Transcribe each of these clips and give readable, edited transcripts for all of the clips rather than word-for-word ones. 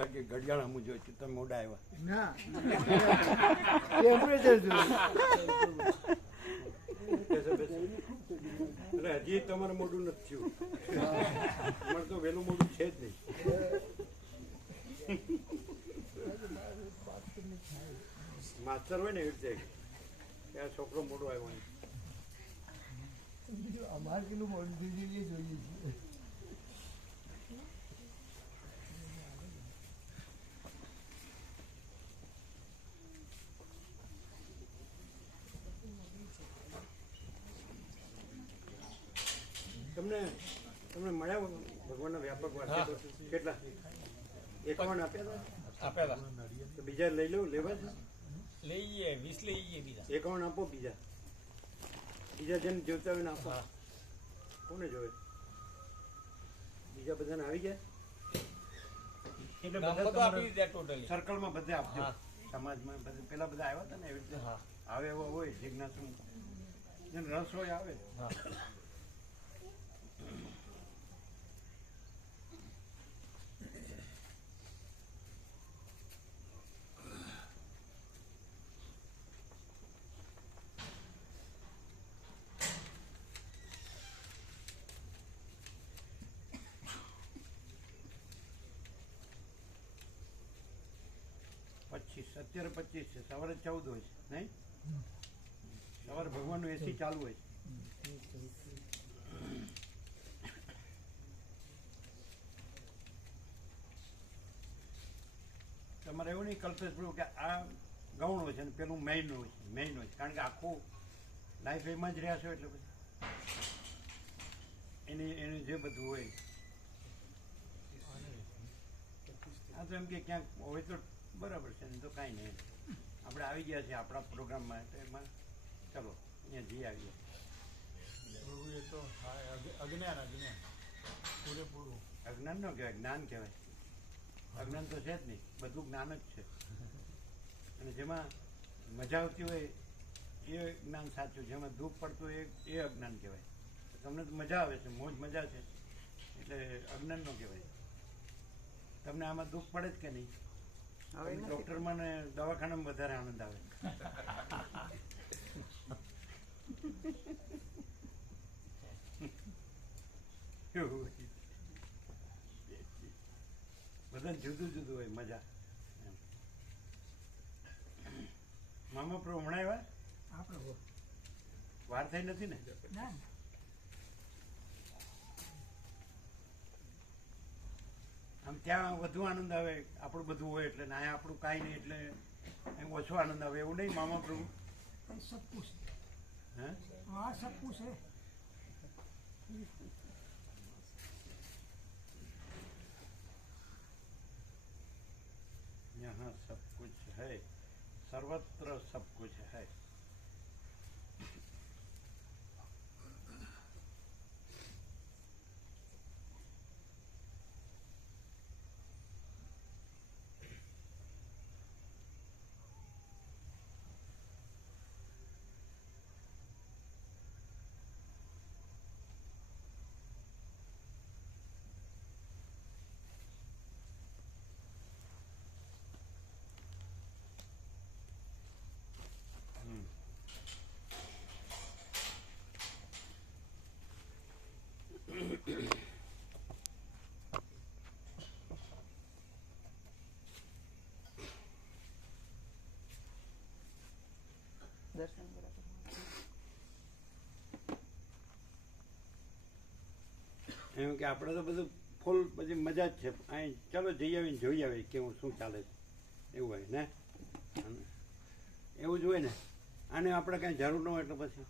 લાગે ઘડિયાળ આમ જોઈ છે, તમે મોડા આવ્યા. ના ટેમ્પરેચર જોયું. એટલે હજી તમારે મોડું નથી થયું. તમારે તો વહેલું મોડું છે જ નહીં. માસ્તર હોય ને એવી રીતે કે આ છોકરો મોડો આવ્યો. અમારે કેટલું મોડું જોઈએ છે. તમને મળ્યા ભગવાનના વ્યાપક વાક્ય કેટલા 51 આપ્યા આપ્યા તો બીજા લઈ લો, લેવા છે લઈએ 20 લઈએ બીજા 51 આપો. બીજા જેને જોતા હોય ને આપો. કોને જોવે? બીજા બધાને આવી ગયા એટલે બધા સર્કલમાં બધે આપજો. સમાજમાં બધે પેલા બધા આવ્યા હતા ને એવી રીતે આવે એવો હોય જિજ્ઞાસુ જેને રસ હોય આવે. 25 અત્યારે 25 છે, સવારે 14 હોય છે નહીં? સવારે ભગવાનનું એસી ચાલુ હોય છે. તમારે એવું નહીં કલ્પેશભાઈ કે આ ગૌણ હોય છે અને પેલું મેઇન હોય છે. મેઇન હોય છે કારણ કે આખું લાઈફ એમાં જ રહ્યા છો એટલે પછી એની જે બધું હોય આ તો એમ કે ક્યાંક હોય તો બરાબર છે, તો કાંઈ નહીં. આપણે આવી ગયા છીએ આપણા પ્રોગ્રામમાં તો એમાં ચલો અહીંયા જઈ આવીએ. એ તો અજ્ઞાન પૂરેપૂરું અજ્ઞાન ન કહેવાય, જ્ઞાન કહેવાય. અજ્ઞાન તો છે જ નહીં, બધું જ્ઞાન જ છે. અને જેમાં મજા આવતી હોય એ જ્ઞાન સાચું, જેમાં દુઃખ પડતું હોય એ અજ્ઞાન કહેવાય. તમને તો મજા આવે છે, મોજ મજા છે એટલે અજ્ઞાન ન કહેવાય. તમને આમાં દુઃખ પડે જ કે નહીં? ડોક્ટરમાં ને દવાખાનામાં વધારે આનંદ આવે. બધા જુદું જુદું હોય મજા. મામા પ્રભુ હમણાં આવ્યા? વાર થઈ નથી ને? આમ ત્યાં વધુ આનંદ આવે, આપણું બધું હોય એટલે, અહીંયા આપણું કાંઈ નહીં એટલે એમ ઓછો આનંદ આવે એવું નહીં? મામા પ્રભુ सब कुछ હે वहाँ सब कुछ है. यहाँ सब कुछ है, सर्वत्र सब कुछ है. એમ કે આપણે તો બધું ફૂલ બધી મજા જ છે. અહીં ચાલો જઈ આવીને જોઈ આવીએ કેવું શું ચાલે છે એવું હોય ને. એવું જ હોય ને. આને આપણે કાંઈ જરૂર ન હોય એટલે પછી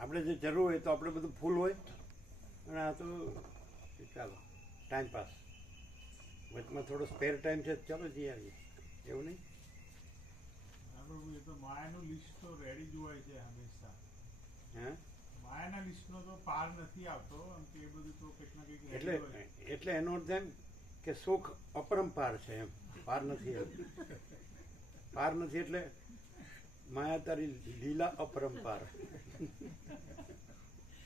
આપણે જે જરૂર હોય તો આપણે બધું ફૂલ હોય અને આ તો ચાલો ટાઈમ પાસ. વચમાં થોડો સ્પેર ટાઈમ છે ચાલો જઈ આવીએ એવું નહીં? એ તો માયાનું લિસ્ટ તો રેડી જ હોય છે હંમેશા. હે માયાના લિસ્ટનો તો પાર નથી આવતો, એ બધું તો કંઈક ના કંઈક એટલે એનો અર્થ એમ કે સુખ અપરંપાર છે એમ, પાર નથી એમ. પાર નથી એટલે માયા તારી લીલા અપરંપાર.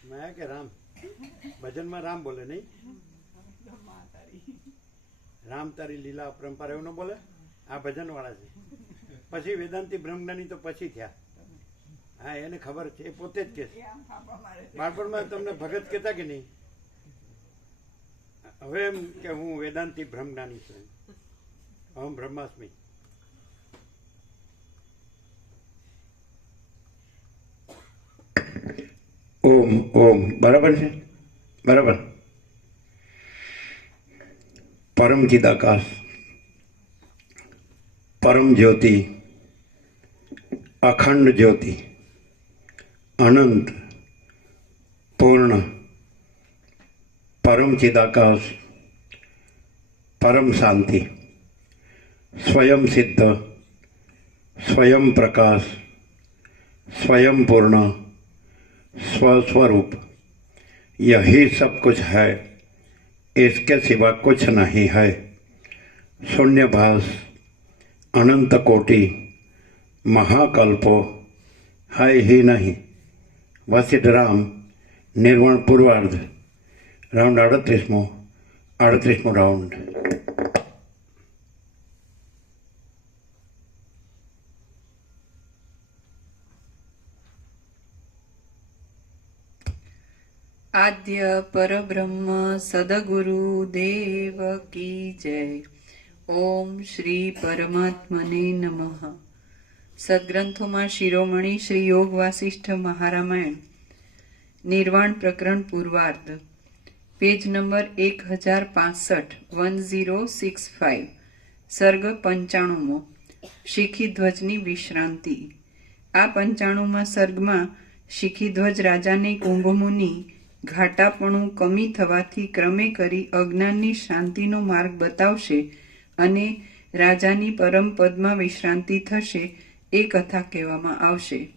માયા કે રામ? ભજનમાં રામ બોલે નહીં? રામ તારી લીલા પરંપરા એવું ન બોલે, આ ભજન વાળા છે. પછી વેદાંતી બ્રહ્મજ્ઞાની તો પછી થયા. હા, એને ખબર છે, એ પોતે જ કે છે. બાળપણમાં તમને ભગત કહેતા કે નહીં? હવે એમ કે હું વેદાંતી બ્રહ્મજ્ઞાની છું, અહમ બ્રહ્માસ્મિ. ઓમ ઓમ બરાબર છે, બરાબર. પરમ ચિદાકાશ, પરમ જ્યોતિ, અખંડ જ્યોતિ, અનંત, પૂર્ણ, પરમ ચિદાકાશ, પરમ શાંતિ, स्वयं सिद्ध, स्वयं प्रकाश, स्वयं पूर्ण, स्वस्वरूप, यही सब कुछ है, इसके सिवा कुछ नहीं है. शून्यभास, अनंत कोटि, महाकल्पो है ही नहीं. वशिष्ठ राम निर्वाण पूर्वार्ध, राउंड 38मो राउंड. આદ્ય પરબ્રહ્મ સદગુરુ દેવ કી જય. ઓમ શ્રી પરમાત્મને નમઃ. સદગ્રંથોમાં શિરોમણી શ્રી યોગ વાસિષ્ઠ મહારામાયણ નિર્વાણ પ્રકરણ પૂર્વાર્ધ, પેજ નંબર 1065 સર્ગ 95મો. શિખીધ્વજની વિશ્રાંતિ. આ 95મા સર્ગમાં શિખીધ્વજ રાજાને કુંભમુનિ ઘાટાપણું કમી થવાથી ક્રમે કરી અજ્ઞાનની શાંતિનો માર્ગ બતાવશે અને રાજાની પરમ પદમાં વિશ્રાંતિ થશે એ કથા કહેવામાં આવશે.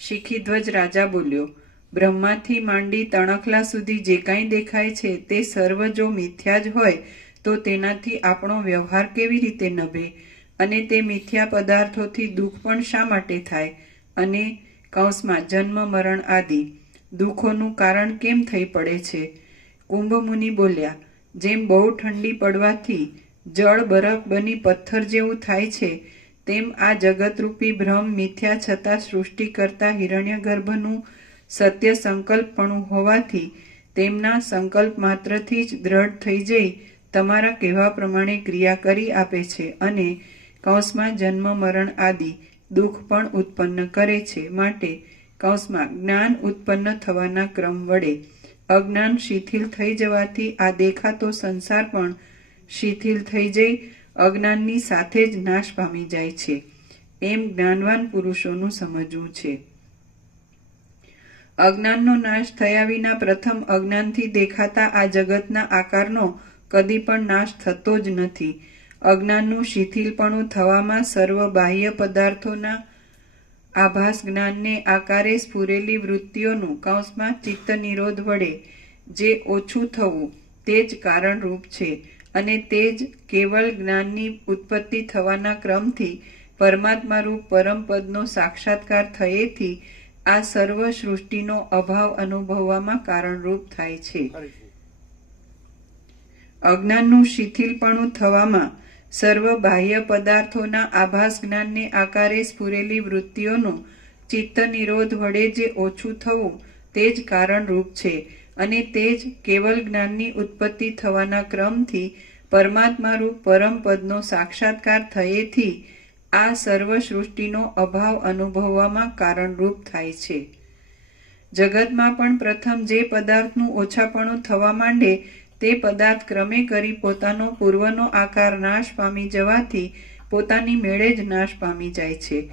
શિખીધ્વજ રાજા બોલ્યો, બ્રહ્માથી માંડી તણખલા સુધી જે કાંઈ દેખાય છે તે સર્વ જો મિથ્યા જ હોય તો તેનાથી આપણો વ્યવહાર કેવી રીતે નભે અને તે મિથ્યા પદાર્થોથી દુઃખ પણ શા માટે થાય અને કૌંસમાં જન્મ મરણ આદિ દુઃખોનું કારણ કેમ થઈ પડે છે? કુંભમુનિ બોલ્યા, જેમ બહુ ઠંડી પડવાથી જળ બરફ બની પથ્થર જેવું થાય છે તેમ આ જગતરૂપી ભ્રમ મિથ્યા છતાં સૃષ્ટિ કરતા હિરણ્યગર્ભનું સત્ય સંકલ્પપણું હોવાથી તેમના સંકલ્પ માત્રથી જ દ્રઢ થઈ જઈ તમારા કહેવા પ્રમાણે ક્રિયા કરી આપે છે અને કૌંસમાં જન્મ મરણ આદિ દુઃખ પણ ઉત્પન્ન કરે છે. માટે કૌંસમાં જ્ઞાન ઉત્પન્ન થવાના ક્રમ વડે અજ્ઞાન શિથિલ થઈ જવાથી આ દેખાતો સંસાર પણ શિથિલ થઈ જઈ અજ્ઞાનની સાથે જ નાશ પામી જાય છે એમ જ્ઞાનવાન પુરુષોનું સમજવું છે. અજ્ઞાનનો નાશ થયા વિના પ્રથમ અજ્ઞાનથી દેખાતા આ જગતના આકારનો કદી પણ નાશ થતો જ નથી. અજ્ઞાનનું શિથિલપણું થવામાં સર્વ બાહ્ય પદાર્થોના આભાસ જ્ઞાનને આકારે સ્ફુરેલી વૃત્તિઓનું કૌંસમાં ચિત્ત નિરોધ વડે જે ઓછું થવું તે જ કારણરૂપ છે અને તે જ કેવળ જ્ઞાનની ઉત્પત્તિ થવાના ક્રમથી પરમાત્મારૂપ પરમપદનો સાક્ષાત્કાર થયેથી આ સર્વ સૃષ્ટિનો અભાવ અનુભવવામાં કારણરૂપ થાય છે. અજ્ઞાનનું શિથિલપણું થવામાં સર્વ બાહ્ય પદાર્થોના આભાસ જ્ઞાનને આકારે સ્ફુરેલી વૃત્તિઓનું ચિત્ત નિરોધ વડે જે ઓછું થવું તે જ કારણરૂપ છે અને તે જ કેવલ જ્ઞાનની ઉત્પત્તિ થવાના ક્રમથી પરમાત્મારૂપ પરમપદનો સાક્ષાત્કાર થયેથી આ સર્વ સૃષ્ટિનો અભાવ અનુભવવામાં કારણરૂપ થાય છે. જગતમાં પણ પ્રથમ જે પદાર્થનું ઓછાપણું થવા માંડે તે પદાર્થ ક્રમે કરી પોતાનો પૂર્વનો આકાર નાશ પામી જવાથી પોતાની મેળે જ નાશ પામી જાય છે.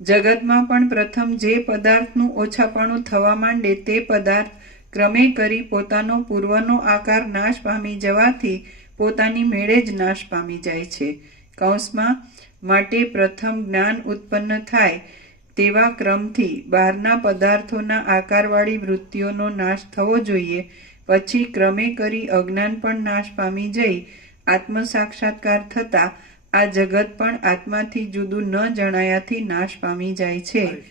જગતમાં પણ પ્રથમ જે પદાર્થનું ઓછાપણું થવા માંડે તે પદાર્થ ક્રમે કરી પોતાનો પૂર્વનો આકાર નાશ પામી જવાથી પોતાની મેળે જ નાશ પામી જાય છે. કૌંસમાં માટે પ્રથમ જ્ઞાન ઉત્પન્ન થાય તેવા ક્રમથી બહારના પદાર્થોના આકારવાળી વૃત્તિઓનો નાશ થવો જોઈએ. પછી ક્રમે કરી અજ્ઞાન પણ નાશ પામી જઈ આત્મ સાક્ષાત્કાર થતા આ જગત પણ આત્માથી જુદું ન જણાયાથી નાશ પામી જાય છે.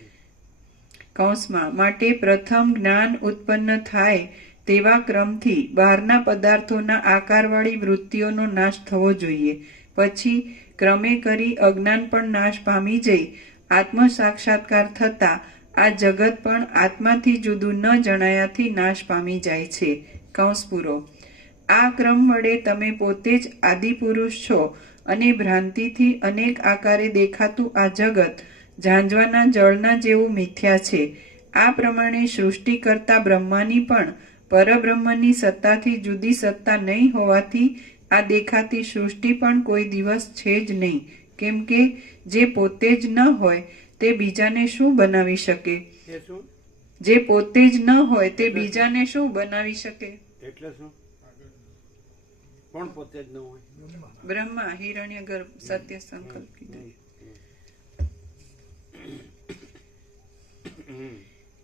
કૌંસમાં માટે પ્રથમ જ્ઞાન ઉત્પન્ન થાય તેવા ક્રમથી બહારના પદાર્થોના આકારવાળી વૃત્તિઓનો નાશ થવો જોઈએ. પછી ક્રમે કરી અજ્ઞાન પણ નાશ પામી જઈ આત્મ સાક્ષાત્કાર થતા આ જગત પણ આત્માથી જુદું ન જણાયાથી નાશ પામી જાય છે. કૌંસ પૂરો. આ ક્રમ વડે તમે પોતે જ આદિપુરુષ છો અને ભ્રાંતિથી અનેક આકારે દેખાતું આ જગત ઝાંઝવાના જળના જેવું મિથ્યા છે. આ પ્રમાણે સૃષ્ટિ કરતા બ્રહ્માની પણ પરબ્રહ્મની સત્તાથી જુદી સત્તા નહીં હોવાથી આ દેખાતી સૃષ્ટિ પણ કોઈ દિવસ છે જ નહીં. કેમ કે જે પોતે જ ન હોય તે બીજાને શું બનાવી શકે? એ શું જે પોતે જ ન હોય તે બીજાને શું બનાવી શકે? એટલે શું? કોણ પોતે જ ન હોય? બ્રહ્મા હિરણ્યગર્ભ સત્ય સંકલ્પ કીધું.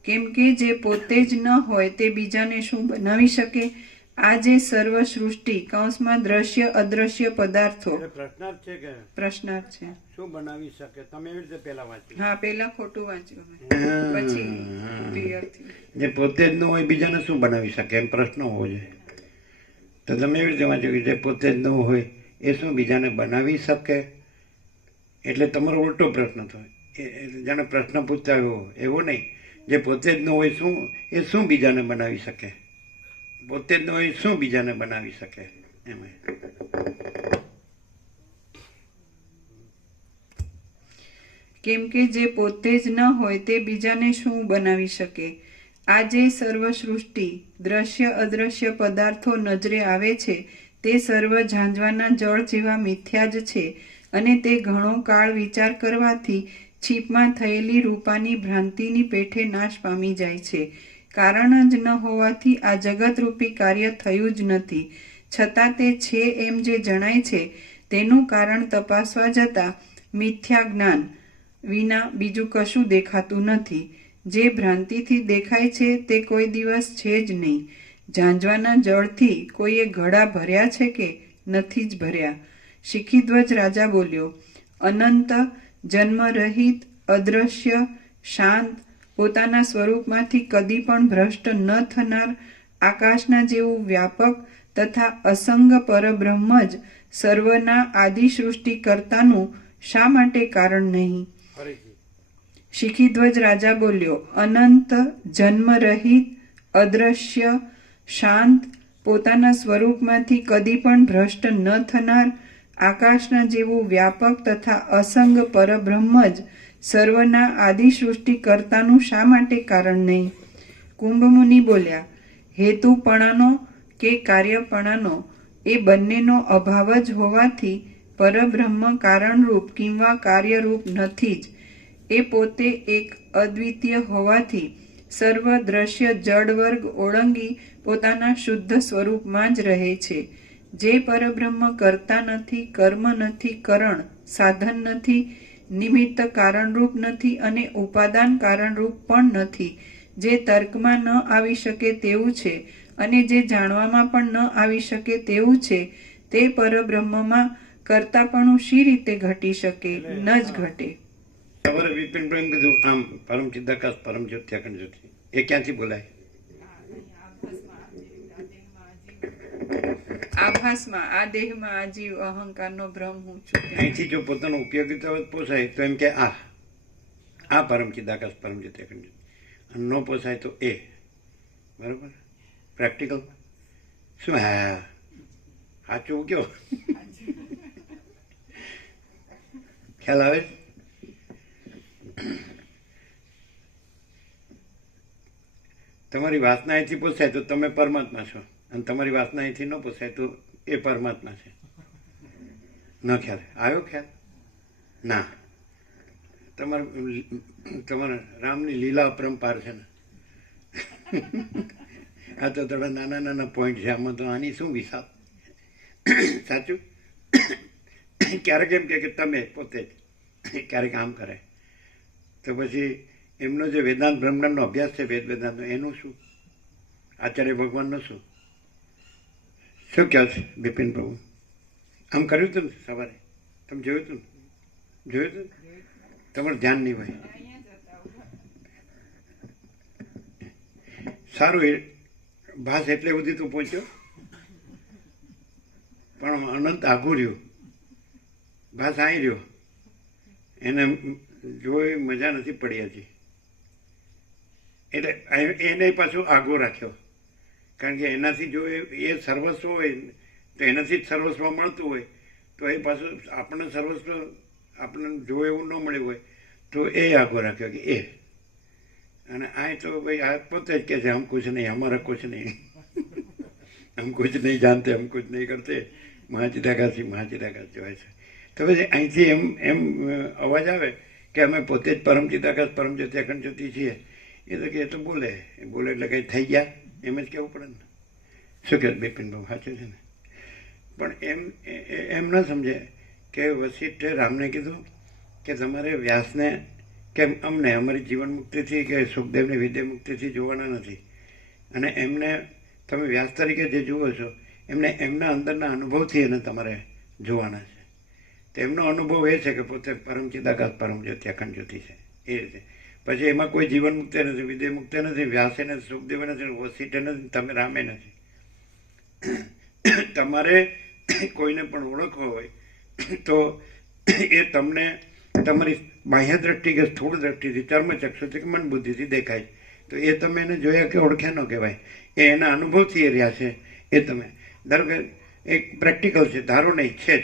કેમ કે જે પોતે જ ન હોય તે બીજાને શું બનાવી શકે? આ જે સર્વ સૃષ્ટિ કૌંસમાં દ્રશ્ય અદ્રશ્ય પદાર્થો એટલે પ્રશ્નાર્થ છે કે પ્રશ્નાર્થ છે. શું બનાવી શકે? તમે એવી રીતે પેલા વાંચ્યું. હા, પેલા ખોટું વાંચ્યું મેં. પછી clear થયું. જે પોતે જ ન હોય બીજાને શું બનાવી શકે એમ પ્રશ્ન હોવો જોઈએ. તો તમે એવી રીતે વાંચ્યું કે જે પોતે જ ન હોય એ શું બીજાને બનાવી શકે? એટલે તમારો ઉલટો પ્રશ્ન થયો. જાણે પ્રશ્ન પૂછતા એવો નહીં. જે પોતે જ ન હોય શું એ શું બીજાને બનાવી શકે? પોતે જ ન હોય શું બીજાને બનાવી શકે એમ. કેમ કે જે પોતે જ ન હોય તે બીજાને શું બનાવી શકે? આ જે સર્વ સૃષ્ટિ દ્રશ્ય અદ્રશ્ય પદાર્થો નજરે આવે છે તે સર્વ ઝાંઝવાના જળ જેવા મિથ્યા જ છે અને તે ઘણો કાળ વિચાર કરવાથી છીપમાં થયેલી રૂપાની ભ્રાંતિની પેઠે નાશ પામી જાય છે. કારણ જ ન હોવાથી આ જગતરૂપી કાર્ય થયું જ નથી. છતાં તે છે એમ જે જણાય છે તેનું કારણ તપાસવા જતાં મિથ્યા જ્ઞાન વિના બીજું કશું દેખાતું નથી. જે ભ્રાંતિથી દેખાય છે તે કોઈ દિવસ છે જ નહીં. ઝાંઝવાના જળથી કોઈએ ઘડા ભર્યા છે કે નથી જ ભર્યા? શિખીધ્વજ રાજા બોલ્યો, અનંત જન્મરહિત અદ્રશ્ય શાંત પોતાના સ્વરૂપમાંથી કદી પણ ભ્રષ્ટ ન થનાર આકાશના જેવું વ્યાપક તથા અસંગ પરબ્રહ્મ જ સર્વના આદિ સૃષ્ટિ કરતાનું શા માટે કારણ નહીં? શિખીધ્વજ રાજા બોલ્યો, અનંત જન્મરહિત અદ્રશ્ય શાંત પોતાના સ્વરૂપમાંથી કદી પણ ભ્રષ્ટ ન થનાર આકાશના જેવું વ્યાપક તથા અસંગ પરબ્રહ્મ જ સર્વના આદિ સૃષ્ટિ કરતાનું શા માટે કારણ નહીં? કુંભમુનિ બોલ્યા, હેતુપણાનો કે કાર્યપણાનો એ બંનેનો અભાવ જ હોવાથી પરબ્રહ્મ કારણરૂપ કિંવા કાર્યરૂપ નથી જ. એ પોતે એક અદ્વિતીય હોવાથી સર્વ દ્રશ્ય જડ વર્ગ ઓળંગી પોતાના શુદ્ધ સ્વરૂપમાં જ રહે છે. જે પરબ્રહ્મ કરતા નથી, કર્મ નથી, કરણ સાધન નથી, નિમિત્ત કારણરૂપ નથી અને ઉપાદાન કારણરૂપ પણ નથી. જે તર્કમાં ન આવી શકે તેવું છે અને જે જાણવામાં પણ ન આવી શકે તેવું છે તે પરબ્રહ્મમાં કરતાપણું શી રીતે ઘટી શકે? ન જ ઘટે. ખબર વિપિન પ્રેમ કીધું આમ પરમ ચિદાકાશ પરમ જ્યોતિ અખંડ જ્યોતિ એ ક્યાંથી બોલાય? આભાસમાં આ દેહમાં આ જીવ અહંકારનો ભ્રમ હું છું. અહીંથી જો પોતાનો ઉપયોગિતા પોસાય તો એમ કે આ પરમ ચિદાકાશ પરમ જ્યોતિ અખંડ જ્યોતિ, ન પોસાય તો એ. બરોબર? પ્રેક્ટિકલ શું? હા, સાચું કયો? ખ્યાલ આવે? તમારી વાસના અહીંથી પોસાય તો તમે પરમાત્મા છો અને તમારી વાસના અહીંથી ન પોસાય તો એ પરમાત્મા છે. ન ખ્યાલ આવ્યો? ખ્યાલ ના. તમારા રામની લીલા અપરંપાર છે ને. આ તો થોડા નાના નાના પોઈન્ટ છે, આમાં તો આની શું વિશાલ. સાચું? ક્યારેક એમ કે તમે પોતે જ, ક્યારેક આમ કરે તો પછી એમનો જે વેદાંત બ્રહ્માંડનો અભ્યાસ છે વેદાંતનો એનું શું? આચાર્ય ભગવાનનું શું કહે છે? બિપિન પ્રભુ આમ કર્યું હતું ને સવારે? તમે જોયું હતું ને? જોયું હતું? તમારું ધ્યાન નહીં હોય. સારું, એ ભાસ એટલે સુધી તું પહોંચ્યો, પણ અનંત આઘું રહ્યું. ભાસ અહીં રહ્યો, એને જોઈ મજા નથી પડી હજી. એટલે એને પાછું આગો રાખ્યો, કારણ કે એનાથી જો એ સર્વસ્વ હોય તો એનાથી જ સર્વસ્વ મળતું હોય, તો એ પાછું આપણને સર્વસ્વ આપણને જો એવું ન મળ્યું હોય તો એ આગો રાખ્યો કે એ. અને આ તો ભાઈ આ પોતે જ કહે છે હમ કુછ નહીં, હમારા કુછ નહીં, હમ કુછ નહીં જાણતે, હમ કુછ નહીં કરતે, મહાચિદાકાશી મહાચિદાકાશ હોય છે. તો પછી અહીંથી એમ અવાજ આવે કે અમે પોતે જ પરમચિદાકાશ પરમજ્યોતિ અખંડ જ્યોતિ છીએ. એ તો કે એ તો બોલે એટલે કંઈ થઈ ગયા એમ જ કહેવું પડે ને. શું કહે બિપિનભાઈ, સાચું છે ને? પણ એમ ન સમજે કે વશિષ્ઠે રામને કીધું કે તમારે વ્યાસને કે અમને અમારી જીવન મુક્તિથી કે સુખદેવની વિદ્યા મુક્તિથી જોવાના નથી, અને એમને તમે વ્યાસ તરીકે જે જુઓ છો એમને એમના અંદરના અનુભવથી એને તમારે જોવાના છે. તો એમનો અનુભવ એ છે કે પોતે પરમચિદાકાશ પરમ જ્યોતિ અખંડ જ્યોતિ છે. એ રીતે પછી એમાં કોઈ જીવન મુક્તિ નથી, વિદ્યા મુક્તિ નથી, વ્યાસે નથી, સુખદેવે નથી, વશિષ્ઠે નથી, તમે રામે નથી. તમારે કોઈને પણ ઓળખવો હોય તો એ તમને તમારી બાહ્ય દ્રષ્ટિ કે સ્થૂળ દ્રષ્ટિથી, ચર્મચક્ષુથી કે મન બુદ્ધિથી દેખાય, તો એ તમે એને જોયા કે ઓળખ્યા ન કહેવાય. એ એના અનુભવથી એ રહ્યા છે. એ તમે ધારો કે એક પ્રેક્ટિકલ છે, ધારો નહીં છે જ,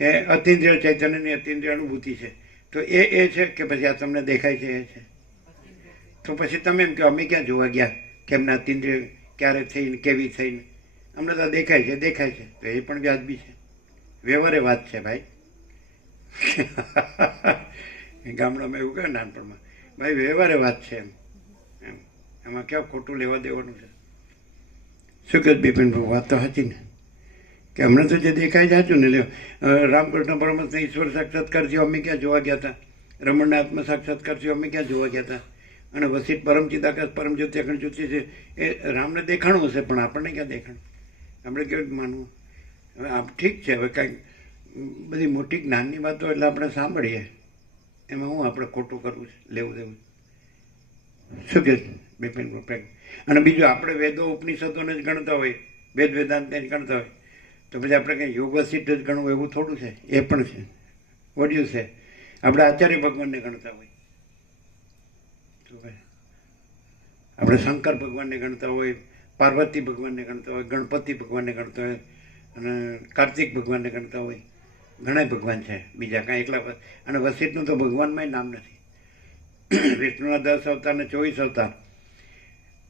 એ અતિન્દ્રિય ચૈતન્યની અતિન્દ્રિય અનુભૂતિ છે. તો એ છે કે પછી આ તમને દેખાય છે એ છે. તો પછી તમે એમ કે અમે ક્યાં જોવા ગયા કે એમના અતિન્દ્રિય ક્યારે થઈને કેવી થઈને, અમને તો દેખાય છે. તો એ પણ વ્યાજબી છે, વ્યવહારે વાત છે ભાઈ. ગામડામાં એવું કહે નાનપણમાં, ભાઈ વ્યવહારે વાત છે એમ. એમાં ક્યાં ખોટું લેવા દેવાનું છે. શું કહે બિપિનભાઈ, વાત તો સાચી ને કે હમણાં તો જે દેખાય છે સાચું ને. લ્યો રામકૃષ્ણ પરમહંસને ઈશ્વર સાક્ષાત્કાર થયો અમે ક્યાં જોવા ગયા હતા, રમણને આત્મ સાક્ષાત્કાર થયો અમે ક્યાં જોવા ગયા હતા, અને વશિષ્ઠ પરમચિદાકાશ પરમ જ્યોતિ અખંડ જ્યોતિ છે એ રામને દેખાણું હશે, પણ આપણને ક્યાં દેખાણું? આપણે કેવું માનવું? હવે આપ ઠીક છે, હવે કાંઈક બધી મોટી જ્ઞાનની વાતો એટલે આપણે સાંભળીએ, એમાં હું આપણે ખોટું કરવું છે, લેવું દેવું. શું કહે બિપિન? અને બીજું આપણે વેદો ઉપનિષદોને જ ગણતા હોય, વેદાંતને જ ગણતા હોય, તો પછી આપણે કંઈ યોગ વશિષ્ઠ જ ગણવું એવું થોડું છે. એ પણ છે, વડ્યું છે. આપણે આચાર્ય ભગવાનને ગણતા હોય, આપણે શંકર ભગવાનને ગણતા હોય, પાર્વતી ભગવાનને ગણતા હોય, ગણપતિ ભગવાનને ગણતા હોય, અને કાર્તિક ભગવાનને ગણતા હોય. ઘણા ભગવાન છે બીજા, કાંઈ એકલા. અને વશિષ્ઠનું તો ભગવાનમાંય નામ નથી. વિષ્ણુના 10 અવતાર ને 24 અવતાર.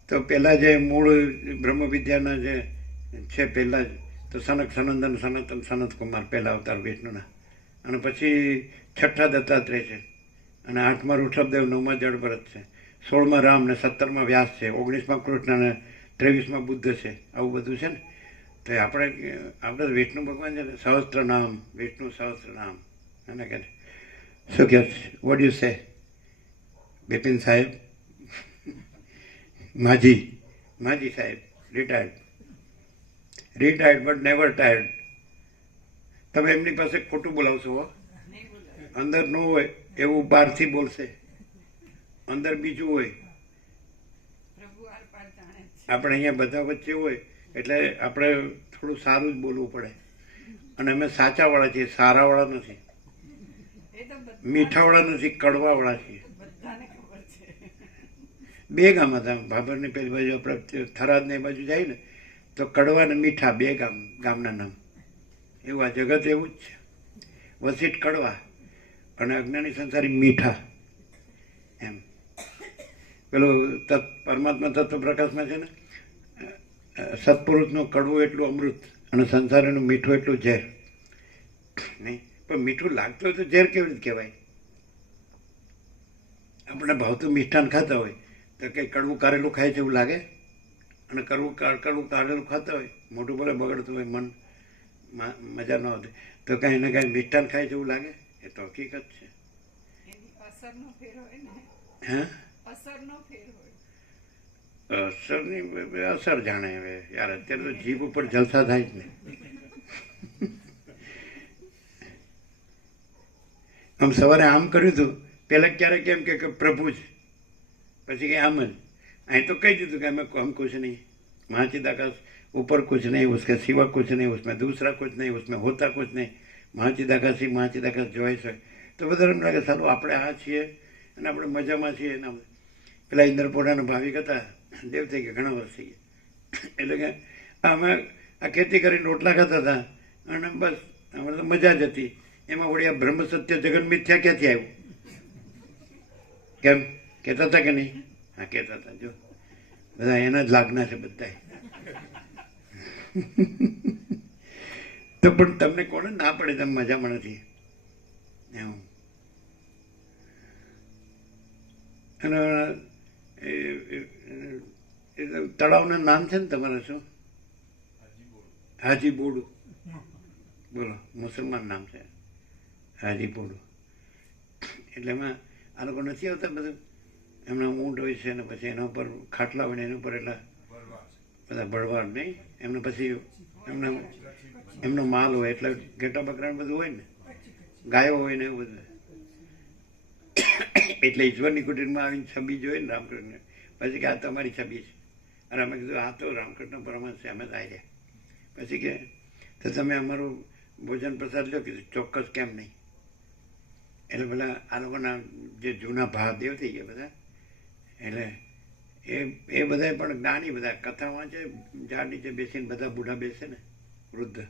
તો પહેલાં જે મૂળ બ્રહ્મ વિદ્યાના જે છે પહેલાં જ તો સનક સનંદન સનાતન સનત કુમાર પહેલા અવતાર વિષ્ણુના, અને પછી 6ઠ્ઠા દત્તાત્રેય છે, અને 8મા ઋષભદેવ, 9મા જળભરત છે, 16મા રામ ને 17મા વ્યાસ છે, 19મા કૃષ્ણ ને 23મા બુદ્ધ છે. આવું બધું છે ને. તો આપણે વિષ્ણુ ભગવાન છે ને, સહસ્ત્ર નામ, વિષ્ણુ સહસ્ત્ર નામ એને કહે. શું કહે? વોટ યુ સે બિપિન સાહેબ? માજી સાહેબ રિટાયર્ડ બટ નેવર ટાયર્ડ. તમે એમની પાસે ખોટું બોલાવશો હો. અંદર ન હોય એવું બહારથી બોલશે, અંદર બીજું હોય. આપણે અહીંયા બધા વચ્ચે હોય એટલે આપણે થોડું સારું જ બોલવું પડે. અને અમે સાચાવાળા છીએ, સારાવાળા નથી, મીઠાવાળા નથી, કડવાવાળા છીએ. બે ગામ હતા ભાભરની પેલી બાજુ, આપણે થરાદ ને એ બાજુ જાય ને તો કડવા ને મીઠા બે ગામના નામ. એવું આ જગત એવું જ છે. વશિષ્ઠ કડવા અને અજ્ઞાની સંસારી મીઠા. એમ પેલું પરમાત્મા તત્વ પ્રકાશમાં છે ને, સત્પુરુષનું કડવું એટલું અમૃત અને સંસારીનું મીઠું એટલું ઝેર. નહીં પણ મીઠું લાગતું હોય તો ઝેર કેવી રીતે કહેવાય? આપણે ભાવતું મિષ્ટાન ખાતા હોય તો કંઈ કડવું કારેલું ખાય છે એવું લાગે? અને કડવું કારેલું ખાતા હોય, મોઢું ભલે બગડતું હોય, મન મજા ન આવતી, તો કાંઈ એને કાંઈ મિષ્ટાન ખાય છે એવું લાગે? એ તો હકીકત છે. હા, અસરની અસર જાણે. હવે યાર અત્યારે તો જીભ ઉપર જલસા થાય જ ને. આમ સવારે આમ કર્યું હતું, પહેલાં ક્યારેક કેમ કે પ્રભુ જ, પછી કે આમ જ. અહીં તો કહી દીધું કે અમે હમ કુછ નહીં, वहाँ चिदाकाश ऊपर कुछ नहीं, उसके सिवा कुछ नहीं, उसमें दूसरा कुछ नहीं, उसमें होता कुछ नहीं, મહાચિદાકાશ જોઈ છે. તો બધા એમ લાગે સારું આપણે આ છીએ અને આપણે મજામાં છીએ. એના પેલા ઇન્દ્રપોડાના ભાવિક હતા, દેવ થઈ ગયા, ઘણા વર્ષ થઈ ગયા. એટલે કે અમે આ ખેતી કરીને રોટલા ખાતા હતા અને બસ અમારે તો મજા જ હતી. એમાં વળી આ બ્રહ્મ સત્ય જગન મિથ્યા ક્યાંથી આવ્યું? કેમ કહેતા હતા કે નહીં? હા કહેતા હતા. જો બધા એના જ લાગના છે બધા. તો પણ તમને કોને ના પડે તમે મજામાં નથી એમ? અને તળાવનું નામ છે ને તમારે શું? હાજી બોડુ. બોલો, મુસલમાન નામ છે હાજી બોડુ. એટલે એમાં આ લોકો નથી આવતા બધું, એમના ઊંટ હોય છે ને પછી એના ઉપર ખાટલા હોય ને એના ઉપર એટલા બધા ભરવાડ નહીં, એમને પછી એમનો માલ હોય એટલે ઘેટા બકરા બધું હોય ને, ગાયો હોય ને એવું બધું. એટલે ઈશ્વરની કુટીરમાં આવીને છબી જોઈએ ને રામકૃષ્ણ, પછી કે આ તમારી છબી છે. અને અમે કીધું આ તો રામકૃષ્ણ પરમાનંદ છે, અમે જ આવી રહ્યા. પછી કે તો તમે અમારું ભોજન પ્રસાદ લો. કીધું ચોક્કસ, કેમ નહીં. એટલે પેલા આ લોકોના જે જૂના ભા દેવ થઈ ગયા બધા, એટલે એ બધા પણ જ્ઞાની, બધા કથા વાંચે, ઝાડ નીચે બેસીને બધા બુઢા બેસે ને, વૃદ્ધ.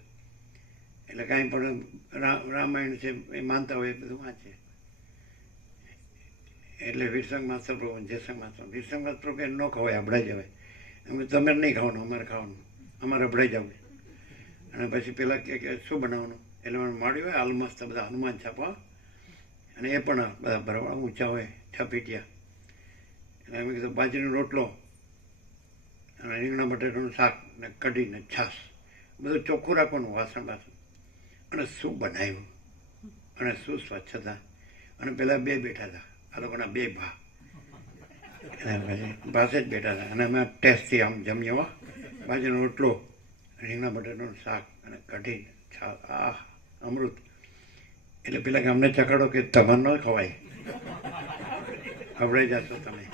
એટલે કાંઈ પણ રામાયણ છે એ માનતા હોય એ બધું વાંચે. એટલે વીરસંગ માસ્ટર પ્રભુ, જયસંગ માસ્ટર, વીરસંગ માસ્ટર પ્રભુ ન ખવાય, અભડાઈ જવાય. અમે તમે નહીં ખાવાનું, અમારે ખાવાનું, અમારે અભડાઈ જવું. અને પછી પેલા કે શું બનાવવાનું? એટલે મને મળ્યું હોય હાલ મસ્ત બધા હનુમાન છાપવા, અને એ પણ બધા ભરવાડ ઊંચા હોય, 6 ફીટિયા. એટલે અમે કીધું બાજરીનો રોટલો અને રીંગણા બટાટાનું શાક ને કઢી ને છાશ, બધું ચોખ્ખું રાખવાનું, વાસણ બાસણ. અને શું બનાવ્યું અને શું સ્વચ્છતા. અને પેલા 2 બેઠા હતા, આ લોકોના 2 ભા, પછી પાસે જ બેઠા હતા. અને અમે ટેસ્ટથી આમ જમ્યો, બાજરીનો રોટલો, રીંગણા બટાટાનું શાક અને કઢી છાશ, આ અમૃત. એટલે પેલા કે અમને ચખાડો કે તમારે ન ખવાય, ખવડાઈ જશો તમે.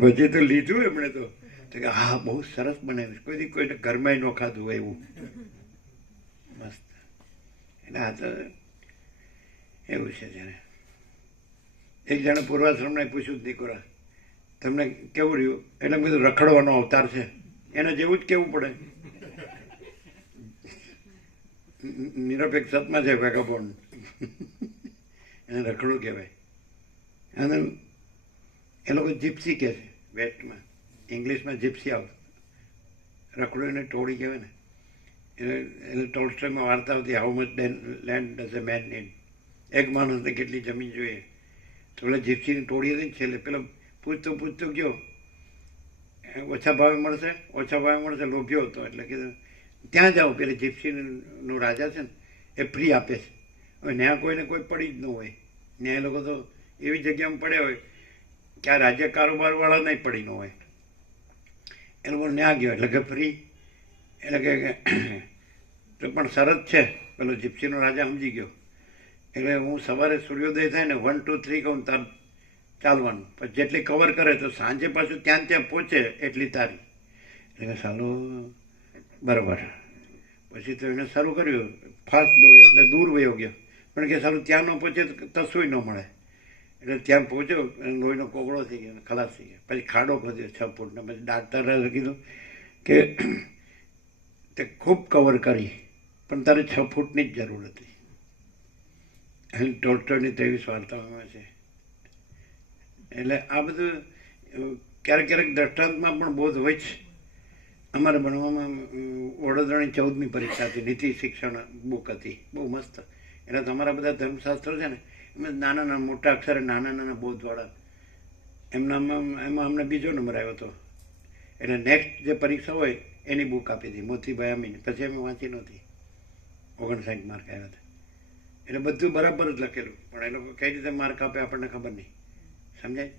પછી તો લીધું એમણે તો કે હા બહુ સરસ બનાવ્યું, કોઈને ઘરમાં ન ખાધું હોય એવું મસ્ત. એટલે આ તો એવું છે. જ્યારે એક જણે પૂર્વાશ્રમને પૂછ્યું જ દીકરા તમને કેવું રહ્યું? એટલે મેં કીધું રખડવાનો અવતાર છે, એને જેવું જ કેવું પડે. નિરપેક્ષ સત્માં છે વેગાબોન્ડ, એને રખડું કહેવાય. અને એ લોકો જીપ્સી કહે છે વેસ્ટમાં, ઇંગ્લિશમાં જીપ્સી આવતું, રખડું એને ટોળી કહેવાય ને. એટલે ટોલ્સ્ટોયમાં વાર્તા આવતી, how much land does a man need, એક માણસને કેટલી જમીન જોઈએ. તો પેલા જીપ્સીની ટોળી હતી ને છેલ્લે પેલા પૂછતો ગયો, ઓછા ભાવે મળશે, લોભ્યો હતો. એટલે કીધું ત્યાં જાઓ, પેલી જીપ્સીનો રાજા છે ને એ ફ્રી આપે છે. હવે ત્યાં કોઈને કોઈ પડી જ ન હોય, ત્યાં એ લોકો તો એવી જગ્યામાં પડ્યા હોય કે આ રાજ્ય કારોબારવાળા નહીં પડી ન હોય. એ લોકો ત્યાં ગયો એટલે કે ફ્રી. એટલે કે તો પણ શરત છે, પેલો જીપ્સીનો રાજા સમજી ગયો. એટલે હું સવારે સૂર્યોદય થાય ને 1 2 3 કહું તાર ચાલવાનું, પછી જેટલી કવર કરે તો સાંજે પાછું ત્યાં પહોંચે એટલી તારી. એટલે સાલું બરાબર. પછી તો એને શરૂ કર્યું, ફાસ્ટ દોડ્યો એટલે દૂર વયો ગયો. પણ કે સારું ત્યાં ન પહોંચે તો તસુય ન મળે. એટલે ત્યાં પહોંચ્યો, લોહીનો કોગળો થઈ ગયો, ખલાસ થઈ ગયો. પછી ખાડો ખોદ્યો 6 ફૂટનો. પછી ડાક્ટરે કીધું કે તે ખૂબ કવર કરી પણ તારે 6 ફૂટની જ જરૂર હતી. એની ટોલ્સ્ટોયની 23 વાર્તાઓમાં છે. એટલે આ બધું ક્યારેક દ્રષ્ટાંતમાં પણ બોધ હોય છે. અમારે ભણવામાં વડોદરાની 14મી પરીક્ષા હતી, નીતિ શિક્ષણ બુક હતી, બહુ મસ્ત. એટલે તમારા બધા ધર્મશાસ્ત્રો છે ને એમાં નાના મોટા અક્ષરે નાના બોધવાળા, એમાં અમને 2જો નંબર આવ્યો હતો. એટલે નેક્સ્ટ જે પરીક્ષા હોય એની બુક આપી હતી, મોતીભાઈ અમીન. પછી અમે વાંચી નહોતી, 59 માર્ક આવ્યા હતા. એટલે બધું બરાબર જ લખેલું, પણ એ લોકો કઈ રીતે માર્ક આપે આપણને ખબર નહીં, સમજાય?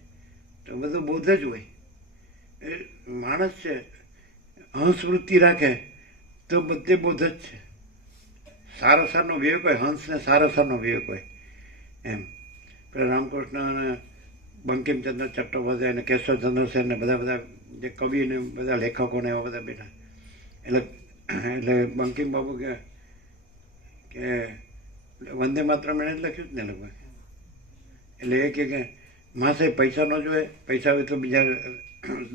તો બધું બોધ જ હોય. એ માણસ છે, હંસવૃત્તિ રાખે તો બધે બોધ જ છે. સારસારનો વિવેક હોય, હંસને સારસારનો વિવેક હોય એમ. પેલા રામકૃષ્ણ અને બંકિમચંદ્ર ચટ્ટોપાધ્યાય અને કેશવચંદ્ર સેન ને બધા જે કવિ ને બધા લેખકો ને એવા બધા બેઠા. એટલે બંકિમ બાબુ કે વંદે માતરમ એણે જ લખ્યું જ ને લગભગ. એટલે એ કે માસે પૈસા ન જોઈએ, પૈસા હોય તો બીજા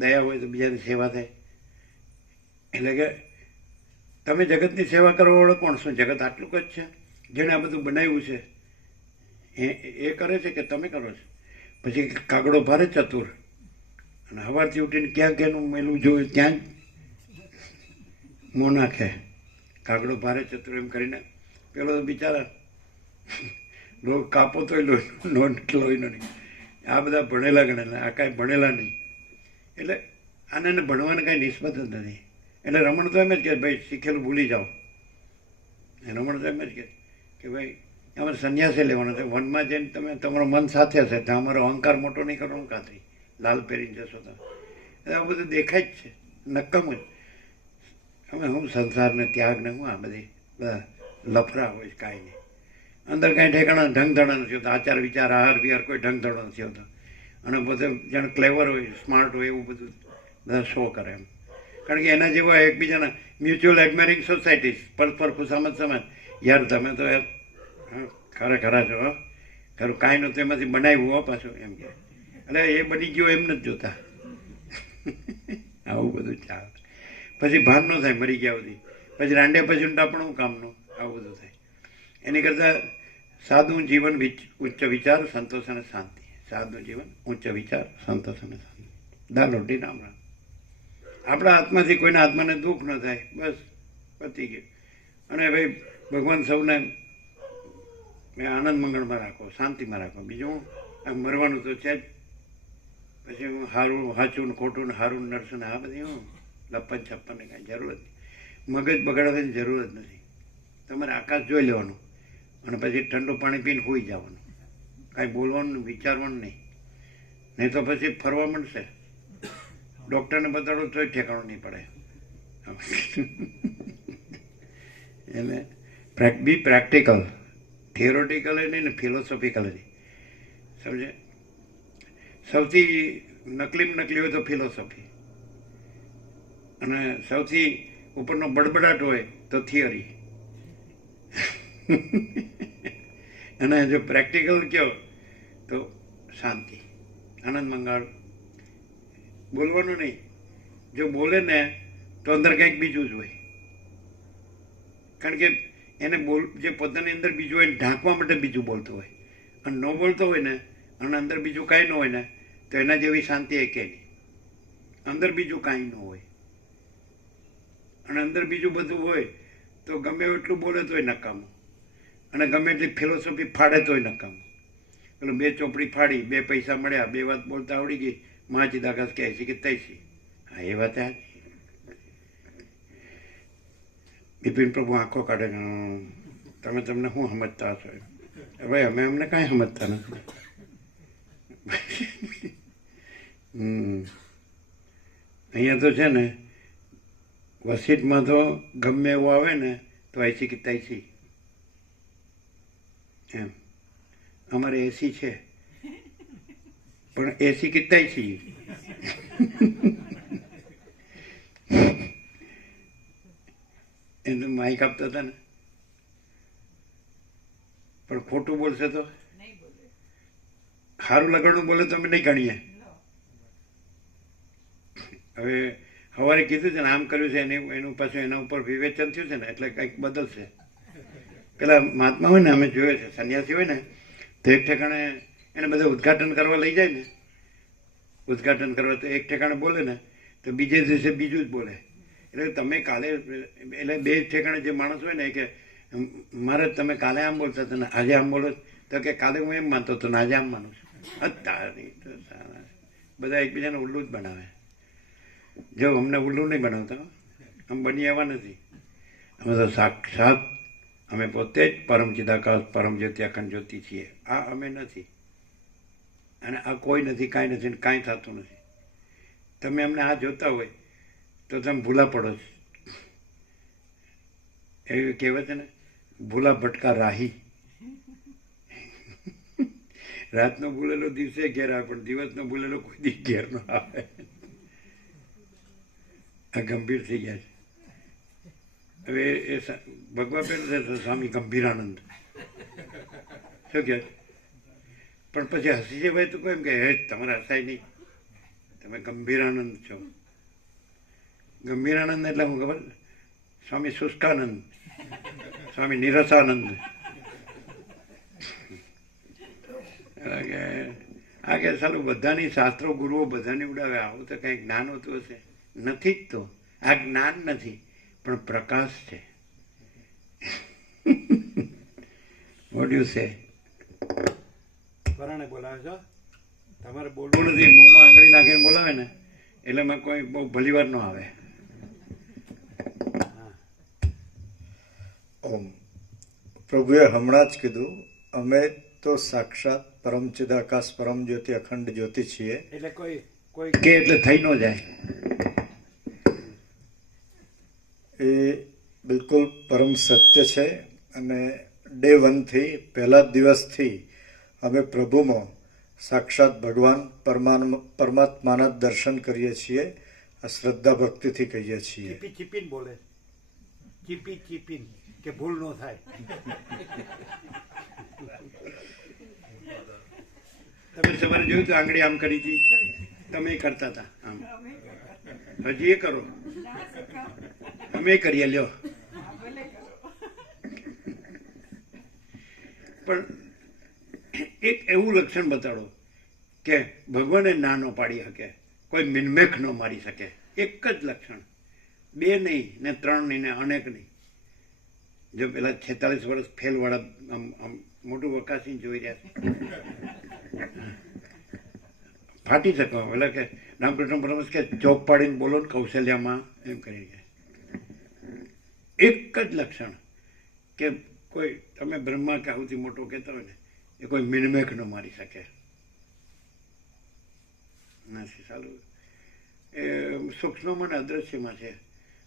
દયા હોય તો બીજાની સેવા થાય. એટલે કે તમે જગતની સેવા કરવાવાળો કોણ? શું જગત આટલું જ છે? જેણે આ બધું બનાવ્યું છે એ કરે છે કે તમે કરો છો? પછી કાગડો ભારે ચતુર અને સવારથી ઉઠીને ક્યાં ક્યાંનું મેલું જોયું ત્યાં જ મોં નાખે. કાગડો ભારે ચતુર એમ કરીને પેલો તો બિચારા કાપો તોય લોહીનો નહીં. આ બધા ભણેલા ગણેલા, આ કાંઈ ભણેલા નહીં. એટલે આને ભણવાને કાંઈ નિસ્બત જ નથી. એટલે રમણ તો એમ જ કે ભાઈ શીખેલું ભૂલી જાઓ. રમણ તો એમ જ કે ભાઈ અમારે સંન્યાસે લેવાનો છે. વનમાં જઈને તમે તમારું મન સાથે હશે તો અમારો અહંકાર મોટો નહીં કરવાનો કાંતરી લાલ પહેરીને જશો તો. આ બધું દેખાય જ છે, નક્કમ જ. અમે હું સંસારને ત્યાગને હું આ બધી બધા લફરા હોય કાંઈ નહીં. અંદર કાંઈ ઠેકાણા ઢંગધડા નથી હોતા. આચાર વિચાર આહાર વિહાર કોઈ ઢંગધડો નથી હોતો. અને પોતે જાણે ક્લેવર હોય, સ્માર્ટ હોય એવું બધું બધા શો કરે એમ. કારણ કે એના જેવા એકબીજાના મ્યુચ્યુઅલ એડમાયરિંગ સોસાયટીઝ, પરસ્પર ખુશામત સમાજ. યાર તમે તો યાર ખરા છો, ખરું કાંઈ નહોતું એમાંથી બનાવ્યું હો પાછું એમ કે. એટલે એ બની ગયો એમ નથી જોતા. આવું બધું ચાલે. પછી ભાન ન થાય મરી ગયા સુધી. પછી રાંડે પછી ટાપણું કામનું આવું બધું થાય. એની કરતાં સાદું જીવન, ઉચ્ચ વિચાર, સંતોષ અને શાંતિ. સાદું જીવન, ઉચ્ચ વિચાર, સંતોષ અને શાંતિ. દાલ રોટી રામ રામ. આપણા આત્માથી કોઈના આત્માને દુઃખ ન થાય, બસ પતી ગયું. અને ભાઈ ભગવાન સૌને આનંદ મંગળમાં રાખો, શાંતિમાં રાખો. બીજું આમ મરવાનું તો છે જ. પછી હું હારું હાચું ને ખોટું ને હારું નરસું ને આ બધી હું લપ્પન છપ્પનને કાંઈ જરૂર જ નહીં. મગજ બગાડવાની જરૂર જ નથી. તમારે આકાશ જોઈ લેવાનું અને પછી ઠંડુ પાણી પીને સૂઈ જવાનું. કાંઈ બોલવાનું વિચારવાનું નહીં. નહીં તો પછી ફરવા માંડશે. ડૉક્ટરને બતાડો તોય ઠેકાણું નહીં પડે. એટલે બી પ્રેક્ટિકલ, થિયોરિટિકલ નહીં ને ફિલોસોફિકલ નહીં. સમજે? સૌથી નકલી હોય તો ફિલોસોફી, અને સૌથી ઉપરનો બડબડાટ હોય તો થિયરી. અને જો પ્રેક્ટિકલ કહો તો શાંતિ, આનંદ મંગળ. બોલવાનું નહીં. જો બોલે ને તો અંદર કંઈક બીજું જ હોય. કારણ કે એને જે પોતાની અંદર બીજું હોય ઢાંકવા માટે બીજું બોલતો હોય. અને ન બોલતો હોય ને અને અંદર બીજું કાંઈ ન હોય ને તો એના જેવી શાંતિ એ કે નહીં. અંદર બીજું કાંઈ ન હોય અને અંદર બીજું બધું હોય તો ગમે એટલું બોલે તોય નકામું, અને ગમે એટલી ફિલોસોફી ફાડે તોય નકામું. પેલું 2 ચોપડી ફાડી 2 પૈસા મળ્યા, 2 વાત બોલતા આવડી ગઈ, માજી દાગાસ કહે છે કે તૈસી. હા, એ વાત આ બિપિન પ્રભુ આંખો કાઢે. તમને શું સમજતા હશો? ભાઈ અમે અમને કાંઈ સમજતા નથી. અહીંયા તો છે ને વસીટમાં તો ગમે એવું આવે ને તો આઈસી કે તૈસી એમ. અમારે એસી છે પણ એસી કે તૈસી. એને માઇક આપતા હતા ને, પણ ખોટું બોલશે તો સારું લગાડવું બોલે તો અમે નહીં ગણીએ. હવે સવારે કીધું છે ને આમ કર્યું છે એનું પાછું એના ઉપર વિવેચન થયું છે ને એટલે કંઈક બદલશે. પેલા મહાત્મા હોય ને અમે જોયો છે, સંન્યાસી હોય ને તો એક ઠેકાણે એને બધા ઉદ્ઘાટન કરવા લઈ જાય ને, ઉદ્ઘાટન કરવા તો એક ઠેકાણે બોલે ને તો બીજે દિવસે બીજું જ બોલે. એટલે તમે કાલે એટલે 2 ઠેકાણે જે માણસ હોય ને કે મારે તમે કાલે આમ બોલતા હતા ને આજે આમ બોલો, તો કે કાલે હું એમ માનતો હતો ને આજે આમ માનું છું. બધા એકબીજાને ઉલ્લું જ બનાવે. જો અમને ઉલ્લું નહીં બનાવતા, આમ બની એવા નથી. અમે તો સાક્ષાત અમે પોતે જ પરમ ચિદાકાશ પરમ જ્યોતિ અખંડ જ્યોતિ છીએ. આ અમે નથી અને આ કોઈ નથી, કાંઈ નથી ને કાંઈ થતું નથી. તમે અમને આ જોતા હોય તો તમે ભૂલા પડો છો. એવી કહેવત છે ને, ભૂલા ભટકા રાહી. રાતનો ભૂલેલો દિવસે ઘેર આવે, પણ દિવસનો ભૂલેલો કોઈ દી ઘેર ન આવે. આ ગંભીર થઈ ગયા છે હવે. એ ભગવા પેલું છે સ્વામી ગંભીરાનંદ, શું કહે? પણ પછી હસી જવાય તો કોઈ એમ કે હે તમારે હસાય નહીં, તમે ગંભીરાનંદ છો. ગંભીરાનંદ એટલે હું ખબર? સ્વામી શુષ્કાનંદ, સ્વામી નિરસાનંદ. આ કે સાલું બધાની શાસ્ત્રો ગુરુઓ બધાની ઉડાવે, આવું તો કંઈ જ્ઞાન હોતું હશે? નથી જ. તો આ જ્ઞાન નથી પણ પ્રકાશ છે. What you say? પરાણે બોલાવે છો? તમારે બોલવું નથી, મોંમાં આંગળી નાખીને બોલાવે ને એટલે એમાં કોઈ બહુ ભલી વાર ન આવે. ઓમ. પ્રભુએ હમણાં જ કીધું અમે તો સાક્ષાત પરમ ચિદાકાશ પરમ જ્યોતિ અખંડ જ્યોતિ છીએ. એટલે કોઈ કે એટલે થઈ ન જાય. એ બિલકુલ પરમ સત્ય છે. અને ડે 1 થી પહેલા જ દિવસથી અમે પ્રભુમાં સાક્ષાત ભગવાન પરમાત્માના દર્શન કરીએ છીએ. આ શ્રદ્ધા ભક્તિથી કહીએ છીએ. ચીપી ચીપીન બોલે, ચીપી ચીપીન, કે ભૂલ ન થાય. તમે સવારે જોયું તો આંગળી આમ કરી હતી, તમે કરતા હતા આમ, હજી એ કરો, અમે કરીએ લ્યો. પણ એક એવું લક્ષણ બતાડો કે ભગવાને ના ન પાડી શકે, કોઈ મિનમેખ ન મારી શકે. એક જ લક્ષણ, 2 નહીં ને 3 નહીં ને અનેક નહીં. જો પેલા 46 વર્ષ ફેલવાળા આમ મોટું વકાસી જોઈ રહ્યા છે, ફાટી શકો. પેલા કે રામકૃષ્ણ પરમહંસ કે ચોક પાડીને બોલો ને કૌશલ્યામાં, એમ કરી કે એક જ લક્ષણ કે કોઈ તમે બ્રહ્મા કે સૌથી મોટો કહેતા હોય ને એ કોઈ મિનમેક ન મારી શકે. નથી સારું. એ સૂક્ષ્મમાં ને અદ્રશ્યમાં છે.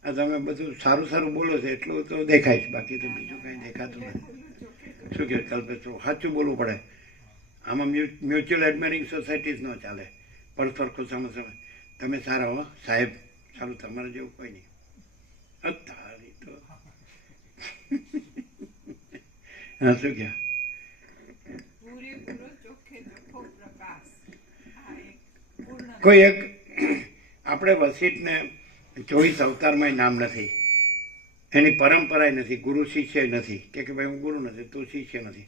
આ તમે બધું સારું સારું બોલો છો એટલું તો દેખાય છે, બાકી તો બીજું કંઈ દેખાતું નથી. શું કહે કલ્પેશ? સાચું બોલવું પડે. આમાં મ્યુચ્યુઅલ એડમાયરિંગ સોસાયટીઝ ન ચાલે. પરસ્પર ખુશામાં સમય તમે સારા હો સાહેબ, સારું તમારે જેવું કોઈ નહીં. તારી તો હા, શું કહ્યા? કોઈ એક આપણે વસીઠને 24 અવતારમાં નામ નથી, એની પરંપરા નથી, ગુરુ શિષ્ય નથી કે ભાઈ હું ગુરુ નથી, તું શિષ્ય નથી.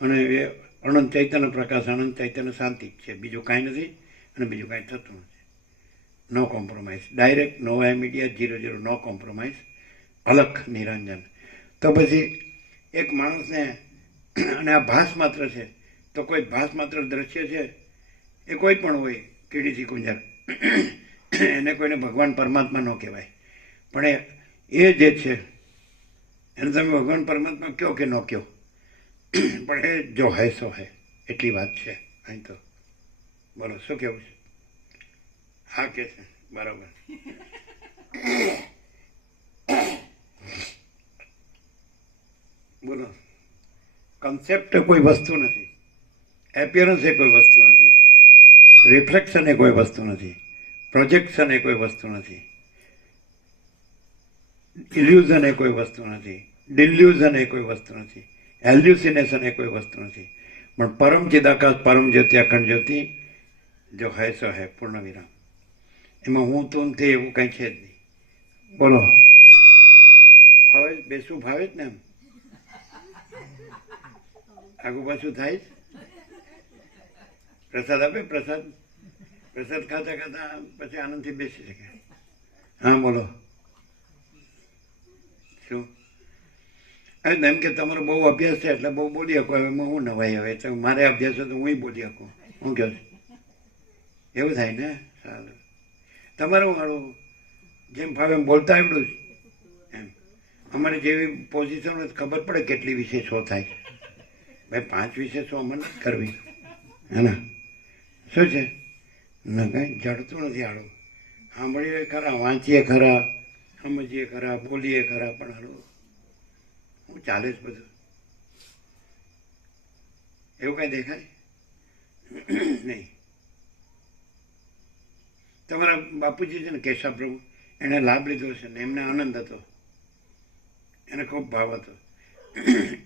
અને એ અનંત ચૈતન્ય પ્રકાશ, અનંત ચૈતન્ય શાંતિ જ છે, બીજું કાંઈ નથી અને બીજું કાંઈ થતું નથી. No compromise, direct Nova media 00, no compromise, અલખ નિરંજન. તો પછી એક માણસને, અને આ ભાસ માત્ર છે, તો કોઈ ભાસ માત્ર દ્રશ્ય છે એ કોઈ પણ હોય, કીડીથી કુંજર, એને કોઈને ભગવાન પરમાત્મા ન કહેવાય. પણ એ જે છે એને તમે ભગવાન પરમાત્મા કહો કે ન કહો, પણ એ જો હે સો હે, એટલી વાત છે. અહીં તો બોલો શું કહેવું છે? હા કે છે, બરાબર. બોલો. કન્સેપ્ટ કોઈ વસ્તુ નથી, એપિયરન્સ એ કોઈ વસ્તુ નથી, રિફ્લેક્શન એ કોઈ વસ્તુ નથી, પ્રોજેક્શન એ કોઈ વસ્તુ નથી, ઇલ્યુઝન એ કોઈ વસ્તુ નથી, ડિલ્યુઝન એ કોઈ વસ્તુ નથી, એલ્યુસિનેશન એ કોઈ વસ્તુ નથી. પણ પરમ ચિદાકાશ પરમ જ્યોતિ અખંડ જ્યોતિ જો હે સો હે, પૂર્ણ વિરામ. એમાં હું તો નથી એવું કંઈ છે જ નહીં. બોલો. ફાવે બેસવું ફાવે જ ને? એમ આગુ પાછું થાય જ. પ્રસાદ આપે, પ્રસાદ ખાતા ખાતા પછી આનંદથી બેસી શકે. હા બોલો. શું એમ કે તમારો બહુ અભ્યાસ છે એટલે બહુ બોલી શકો, એમાં હું નવાઈ હવે તો મારે અભ્યાસ હોય તો હું બોલી શકું. હું કહું એવું થાય ને? સારું. તમારું મારું જેમ ફાવે એમ બોલતા આવડું જ એમ. અમારે જેવી પોઝિશન હોય ખબર પડે કેટલી વિશે શો થાય. ભાઈ 5 વિશે શો અમને કરવી હે ને? શું છે? ના કંઈ જડતું નથી આડું. સાંભળીએ ખરા, વાંચીએ ખરા, સમજીએ ખરા, બોલીએ ખરા, પણ આડું હું ચાલે જ બધું એવું કાંઈ દેખાય? નહીં. તમારા બાપુજી છે ને કેશવ પ્રભુ, એણે લાભ લીધો છે ને એમને આનંદ હતો, એને ખૂબ ભાવ હતો.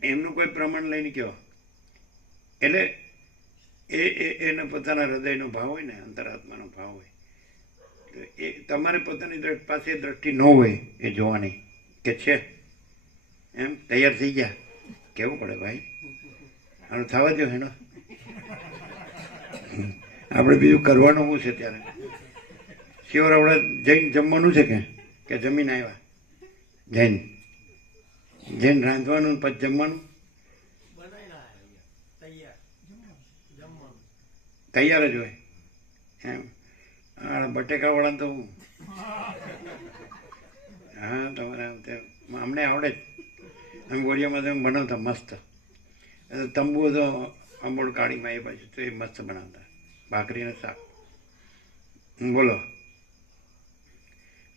એમનું કોઈ પ્રમાણ લઈને કહો એટલે એને પોતાના હૃદયનો ભાવ હોય ને, અંતરાત્માનો ભાવ હોય. એ તમારે પોતાની પાસે દ્રષ્ટિ ન હોય એ જોવાની કે છે એમ તૈયાર થઈ ગયા કેવું પડે ભાઈ, આનું થવા દો એનો. આપણે બીજું કરવાનું શું છે ત્યારે? શિવર આપણે જૈન જમવાનું છે કે જમીન આવ્યા? જૈન રાંધવાનું પછી જમવાનું તૈયાર જ હોય એમ. બટેકાવાળા તો હા તમારે અમને આવડે જ. અમે ગોળિયામાં તો બનાવતા મસ્ત. તંબુ તો અંબોળ કાળીમાં એ બાજુ તો એ મસ્ત બનાવતા ભાખરીને શાક. બોલો,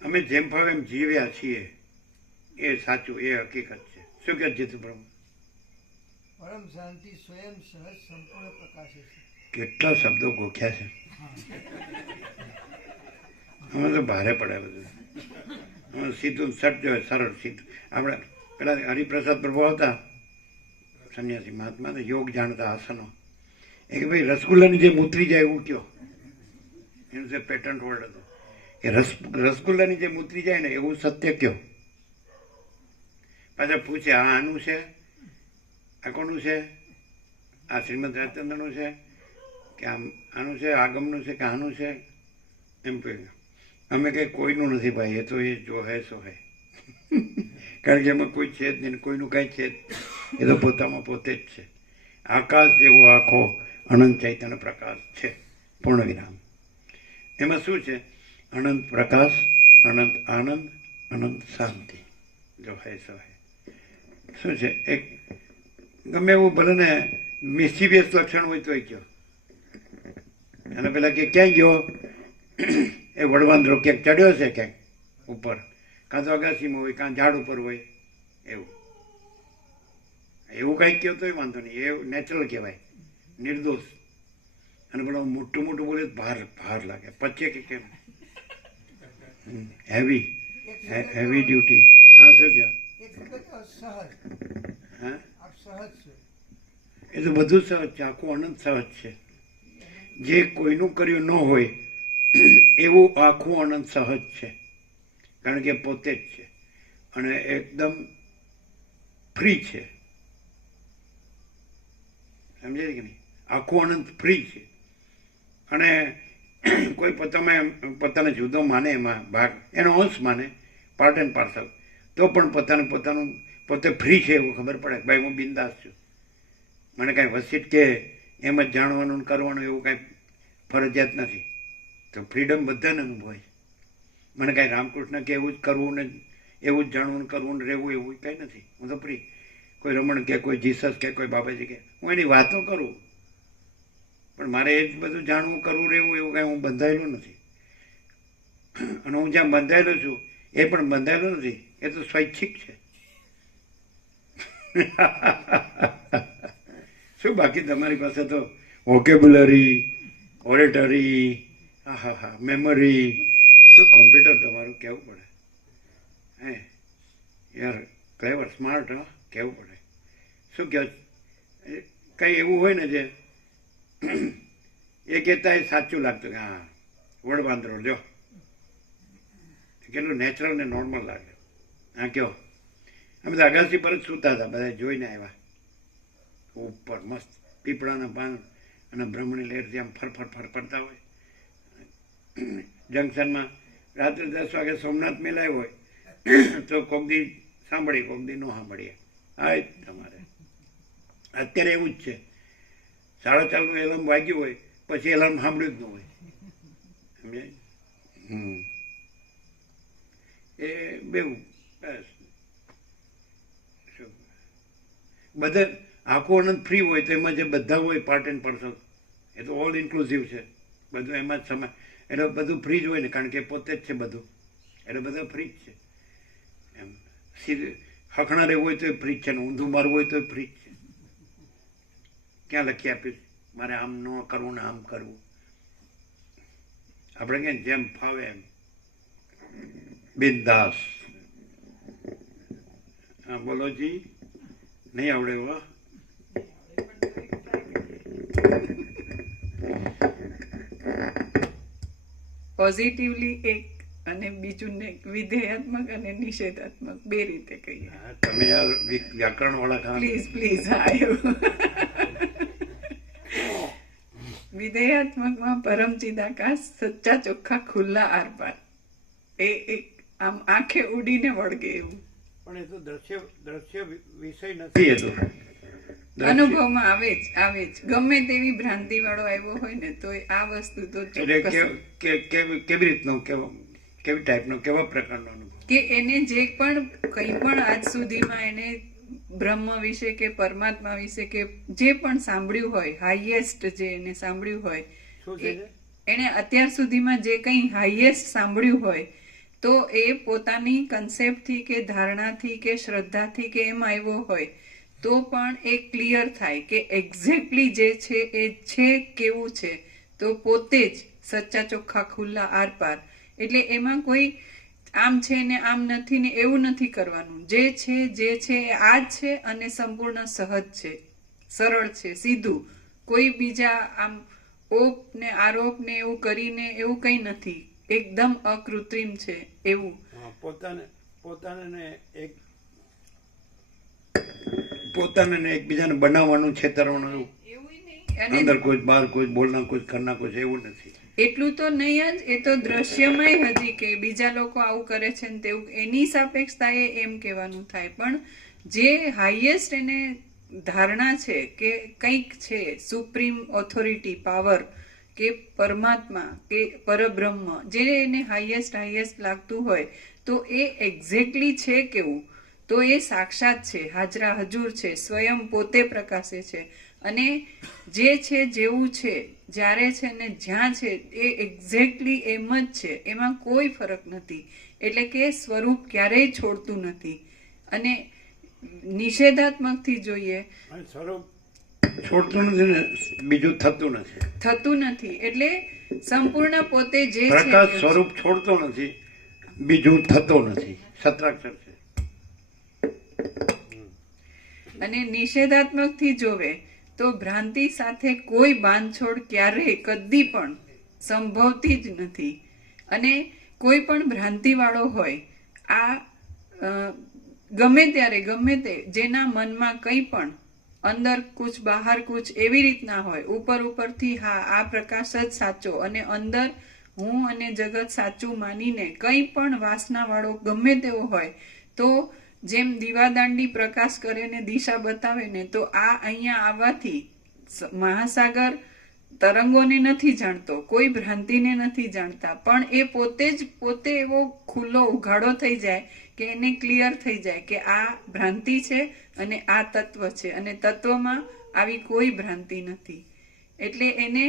અમે જેમ ફાવે એમ જીવ્યા છીએ એ સાચું, એ હકીકત છે. શું કહે જીતુ પ્રભુ? પરમ શાંતિ સ્વયં સહજ સંપૂર્ણ પ્રકાશે છે. કેટલા શબ્દો ગોખ્યા છે. અમે તો ભારે પડે બધું. અમે સીધું સટ જોઈએ, સરળ સીધું. આપણે પેલા હરિપ્રસાદ પ્રભુ આવતા સંન્યાસી મહાત્મા ને યોગ જાણતા આસનો, એ કે ભાઈ રસગુલ્લાની જે ઉતરી જાય એવું કયો. એનું જે પેટન્ટ વર્ડ હતો કે રસગુલ્લાની જે ઉતરી જાય ને એવું સત્ય કયો. પાછા પૂછે આ આનું છે, આ કોનું છે, આ શ્રીમદ રાજચંદ્રનું છે કે આનું છે, આગમનું છે કે આનું છે? એમ કહ્યું. અમે કંઈ કોઈનું નથી ભાઈ, એ તો એ જો હે સો હે. કારણ કે એમાં કોઈ છે જ નહીં, કોઈનું કાંઈ છે જ. એ તો પોતામાં પોતે જ છે. આકાશ જેવો આખો અનંત ચૈતન્ય પ્રકાશ છે. પૂર્ણ વિરામ. એમાં શું છે? અનંત પ્રકાશ, અનંત આનંદ, અનંત શાંતિ. જો હે સો હે. શું છે? એક ગમે એવું ભલે ને મિસ્ચીવિયસ લક્ષણ હોય તોય કયો. અને પેલા કે ક્યાંય ગયો એ વડવાંદરો ક્યાંક ચડ્યો છે ક્યાંક ઉપર, કાં તો અગાસીમાં હોય કાં ઝાડ ઉપર હોય, એવું કંઈક કહો તોય વાંધો નહીં. એ નેચરલ કહેવાય, નિર્દોષ. અને પેલો મોટું મોટું બોલે ભાર લાગે. પચે કે કેમ? Heavy duty. હા શું કહો? એક વખત સહજ, હા આપ સહજ છે. એ તો બધું સહજ છે, આખું અનંત સહજ છે. જે કોઈનું કર્યું ન હોય એવું આખું અનંત સહજ છે. કારણ કે પોતે જ છે અને એકદમ ફ્રી છે. સમજાય કે નહીં? આખું અનંત ફ્રી છે. અને કોઈ પોતાને જુદો માને, એમાં ભાગ એનો અંશ માને, પાર્ટ એન્ડ પાર્સલ, તો પણ પોતાનું પોતે ફ્રી છે એવું ખબર પડે કે ભાઈ હું બિંદાસ છું. મને કાંઈ વસીટ કે એમ જ જાણવાનું કરવાનું એવું કાંઈ ફરજિયાત નથી. તો ફ્રીડમ બધાને અનુભવાય. મને કાંઈ રામકૃષ્ણ કે એવું જ કરવું ને એવું જ જાણવું કરવું ને રહેવું એવું કંઈ નથી. હું તો ફ્રી. કોઈ રમણ કે કોઈ જીસસ કે કોઈ બાબાજી કે હું એની વાતો કરું, પણ મારે એ જ બધું જાણવું કરવું રહેવું એવું કાંઈ હું બંધાયેલું નથી. અને હું જ્યાં બંધાયેલો છું એ પણ બંધાયેલો નથી, એ તો સ્વૈચ્છિક છે. શું બાકી તમારી પાસે તો વોકેબ્યુલરી, ઓરેટરી, મેમરી, શું કોમ્પ્યુટર તમારું કહેવું પડે. હે યાર ક્લેવર, સ્માર્ટ, હા કહેવું પડે. શું કહે? કંઈ એવું હોય ને જે એ કહેતા એ સાચું લાગતું કે હા વડવાંદરો લ્યો, કેટલું નેચરલ ને નોર્મલ લાગે. હા કહો. અમે તો અગાસી પર જ સૂતા હતા, બધા જોઈને આવ્યા. ઉપર મસ્ત પીપળાના પાન અને બ્રહ્મણી લહેરથી આમ ફરફરતા હોય. જંકશનમાં રાત્રે 10 વાગે સોમનાથ મેલાય હોય તો કોક દી સાંભળીએ, કોક દી ન સાંભળીએ. હા તમારે અત્યારે એવું જ છે. 4:30 એલાર્મ વાગ્યું હોય પછી એલાર્મ સાંભળ્યું જ ન હોય. સમજાય? એ બેવું બસ. બધે આખું અનંત ફ્રી હોય તો એમાં જે બધા હોય પાર્ટ એન્ડ પાર્સલ, એ તો ઓલ ઇન્ક્લુઝિવ છે. બધું એમાં જ સમય, એટલે બધું ફ્રી જ હોય ને, કારણ કે પોતે જ છે બધું, એટલે બધા ફ્રી જ છે. એમ સીધું હખણા રહેવું હોય તો ફ્રી જ છે ને ઊંધું મારવું હોય તો ફ્રી જ છે. ક્યાં લખી આપ્યું? મારે આમ ન કરવું ને આમ કરવું. આપણે કે જેમ ફાવે એમ બિંદાસ. હા બોલો જી, નહીં આવડે હો. પોઝિટિવલી એક અને બીજું વિધેયાત્મક અને નિષેધાત્મક બે રીતે કહીએ. હા, તમે યાર વ્યાકરણ વાળા પ્લીઝ પ્લીઝ. હા, એવું વિધેયાત્મકમાં પરમચિદાકાશ, સચ્ચા ચોખ્ખા ખુલ્લા આરપાર, એ એક આમ આંખે ઉડીને વળગે એવું. પણ એ તો દ્રશ્ય વિષય નથી. એ તો અનુભવમાં આવે જ ગમે તેવી ભ્રાંતિ વાળો આવ્યો હોય ને તો આ વસ્તુ તો ચોક્કસ કેવી રીતનો કેવી ટાઈપનો કેવા પ્રકારનો અનુભવ કે એને જે પણ કંઈ પણ આજ સુધીમાં એને બ્રહ્મ વિશે કે પરમાત્મા વિશે કે જે પણ સાંભળ્યું હોય, હાઈએસ્ટ જે એને સાંભળ્યું હોય, શું છે? એને અત્યાર સુધીમાં જે કંઈ હાઈએસ્ટ સાંભળ્યું હોય તો એ પોતાની કન્સેપ્ટથી કે ધારણાથી કે શ્રદ્ધાથી કે એમ આવ્યો હોય તો પણ એ ક્લિયર થાય કે એક્ઝેક્ટલી જે છે એ છે કેવું છે, તો પોતે જ સચ્ચા ચોખ્ખા ખુલ્લા આરપાર. એટલે એમાં કોઈ આમ છે ને આમ નથી ને એવું નથી કરવાનું. જે છે એ આ જ છે અને સંપૂર્ણ સહજ છે, સરળ છે, સીધું. કોઈ બીજા આમ ઓપ ને આરોપ ને એવું કરીને એવું કંઈ નથી, એકદમ અકૃત્રિમ છે એવું. પોતાને એકબીજાને બનાવવાનું, છેતરવાનું, અંદર કોઈ બહાર કોઈ બોલના કોઈ કરના કોઈ એવું નથી. એટલું તો નહીં જ, એ તો દ્રશ્યમય હજી કે બીજા લોકો આવું કરે છે ને તેવું એની સાપેક્ષતાએ એમ કહેવાનું થાય. પણ જે હાઈએસ્ટ એને ધારણા છે કે કંઈક છે, સુપ્રીમ ઓથોરિટી પાવર કે પરમાત્મા કે પરબ્રહ્મ, જે એને હાઈએસ્ટ લાગતું હોય તો એ એક્ઝેક્ટલી છે કેવું, તો એ સાક્ષાત છે, હાજરા હજુર છે, સ્વયં પોતે પ્રકાશે છે. અને જે છે જેવું છે, જ્યારે છે ને જ્યાં છે એ એક્ઝેક્ટલી એમ જ છે, એમાં કોઈ ફરક નથી. એટલે કે સ્વરૂપ ક્યારેય છોડતું નથી. અને નિષેધાત્મકથી જોઈએ, સ્વરૂપ છોડતું નથી ને બીજું થતું નથી. એટલે સંપૂર્ણ પોતે જે છે પ્રકાશ સ્વરૂપ છોડતો નથી, બીજું થતો નથી. સત્રાક્ષર છે. અને નિષેધાત્મકથી જોવે તો ભ્રાંતિ સાથે કોઈ બાંધછોડ ક્યારેય કદી પણ સંભવતી જ નથી. અને કોઈ પણ ભ્રાંતિવાળો હોય, આ ગમે ત્યારે ગમે તે જેના મનમાં કંઈ પણ અંદર કુછ બહાર કુછ એવી રીતના હોય, ઉપરથી હા આ પ્રકાશ જ સાચો અને અંદર હું અને જગત સાચું માનીને કંઈ પણ વાસનાવાળો ગમે તેવો હોય, તો જેમ દીવાદાંડી પ્રકાશ કરે ને દિશા બતાવે ને, તો આ અહીંયા આવવાથી મહાસાગર તરંગોને નથી જાણતો, કોઈ ભ્રાંતિને નથી જાણતા, પણ એ પોતે એવો ખુલ્લો ઉઘાડો થઈ જાય કે એને ક્લિયર થઈ જાય કે આ ભ્રાંતિ છે અને આ તત્વ છે, અને તત્વમાં આવી કોઈ ભ્રાંતિ નથી. એટલે એને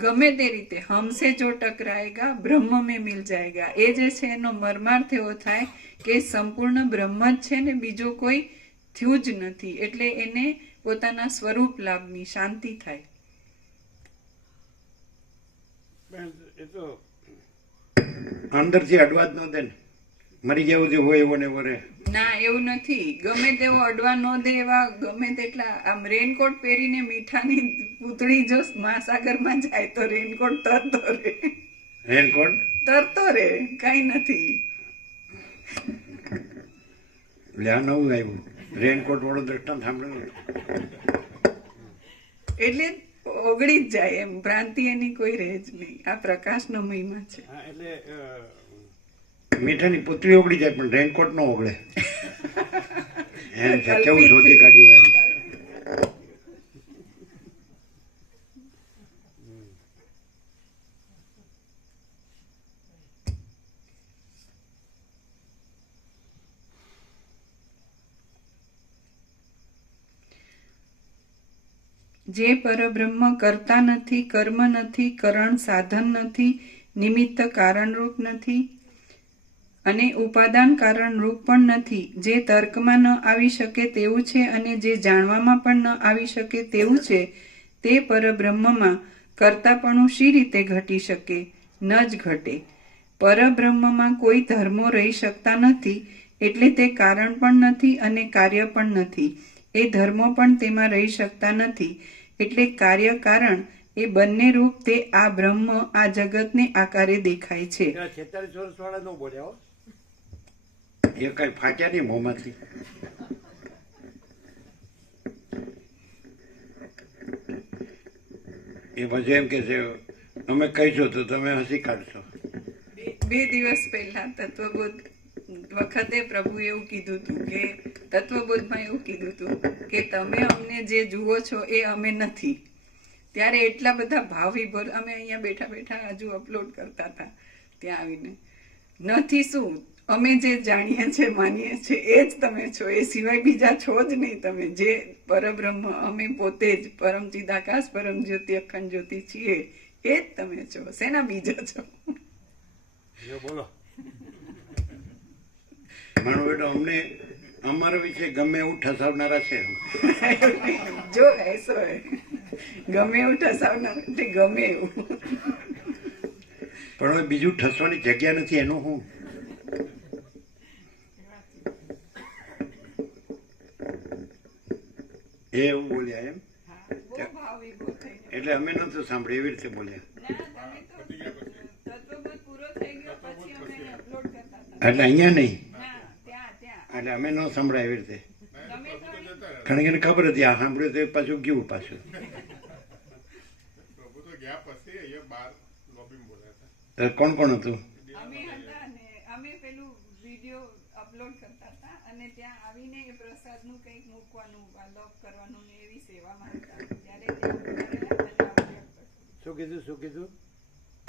ગમે તે રીતે હમસે જો ટકરાએગા બ્રહ્મ મેં મિલ જાયગા, એ જે છે એનો મર્માર્થ એવો થાય કે સંપૂર્ણ બ્રહ્મ જ છે ને બીજો કોઈ થયું જ નથી. એટલે એને પોતાના સ્વરૂપ લાભની શાંતિ થાય. એ તો અંદરથી અડવા જ ન દે ને, મરી જવું જે હોય એવો ને એવો રહે. ના, એવું નથી. ગમે તેવો અડવા ન દે એવા ગમે તેટલા આમ રેનકોટ પહેરીને મીઠાની પૂતળી જો મહાસાગરમાં જાય તો રેનકોટ તરતો રહે. રેનકોટ તરતો રહે, કઈ નથી. લ્યા નવું આવ્યું રેનકોટ વાળો દ્રષ્ટાંત સાંભળ્યું. એટલે ઓગળી જ જાય એમ, ભ્રાંતિ એની કોઈ રહે જ નહીં. આ પ્રકાશનો મહિમા છે. એટલે મીઠાની પુત્રી ઓગળી જાય પણ રેનકોટ ન ઓગળે. એમ છે, કેવું શોધી કાઢ્યું એમ. જે પરબ્રહ્મ કરતા નથી, કર્મ નથી, કરણ સાધન નથી, નિમિત્ત કારણરૂપ નથી અને ઉપાદાન કારણરૂપ પણ નથી, જે તર્કમાં ન આવી શકે તેવું છે અને જે જાણવામાં પણ ન આવી શકે તેવું છે, તે પરબ્રહ્મમાં કર્તાપણું શી રીતે ઘટી શકે? ન જ ઘટે. પરબ્રહ્મમાં કોઈ ધર્મો રહી શકતા નથી, એટલે તે કારણ પણ નથી અને કાર્ય પણ નથી. એ ધર્મો પણ તેમાં રહી શકતા નથી, એટલે કાર્ય કારણ એ બંને રૂપ તે આ બ્રહ્મ આ જગતને આકારે દેખાય છે. 46 વર્ષવાળા ન બોલ્યા હો, એ કઈ ફાટ્યા નહીં મોંમાંથી. એ પછી એમ કે છે અમે કહીશું તો તમે હસી કાઢશો. 2 દિવસ પહેલા તત્વબોધ વખતે પ્રભુ એવું કીધું હતું કે તત્વબોધમાં એવું કીધું હતું કે તમે અમને જે જુઓ છો એ અમે નથી. ત્યારે એટલા બધા ભાવ વિભોર અમે અહીંયા બેઠા બેઠા હજુ અપલોડ કરતા હતા. ત્યાં આવીને નથી શું, અમે જે જાણીએ છીએ માનીએ છીએ એ જ તમે છો, એ સિવાય બીજા છો જ નહીં. તમે જે પરબ્રહ્મ અમે પોતે જ પરમ ચિદાકાશ પરમ જ્યોતિ અખંડ જ્યોતિ છીએ એ જ તમે છો. શેના બીજા છો? બોલો માનો બેટો, અમને અમારા વિશે ગમે એવું ઠસાવનારા છે. જો એસો ગમે એવું ઠસાવનાર એટલે ગમે એવું, પણ હવે બીજું ઠસવાની જગ્યા નથી. એનું હું એવું બોલ્યા એમ, એટલે અમે નતું સાંભળ્યું એવી રીતે બોલ્યા. એટલે અહીંયા નહીં, એટલે અમે ન સંભળાય એવી રીતે, કારણ કે એને ખબર હતી આ સાંભળ્યું તો પાછું ગયું પાછું. કોણ કોણ હતું? અમે પેલું વિડિયો અપલોડ કરતા હતા અને ત્યાં આવીને એ પ્રસાદનું કંઈક મૂકવાનું લોક કરવાનું ને એવી સેવામાં હતા. શું કીધું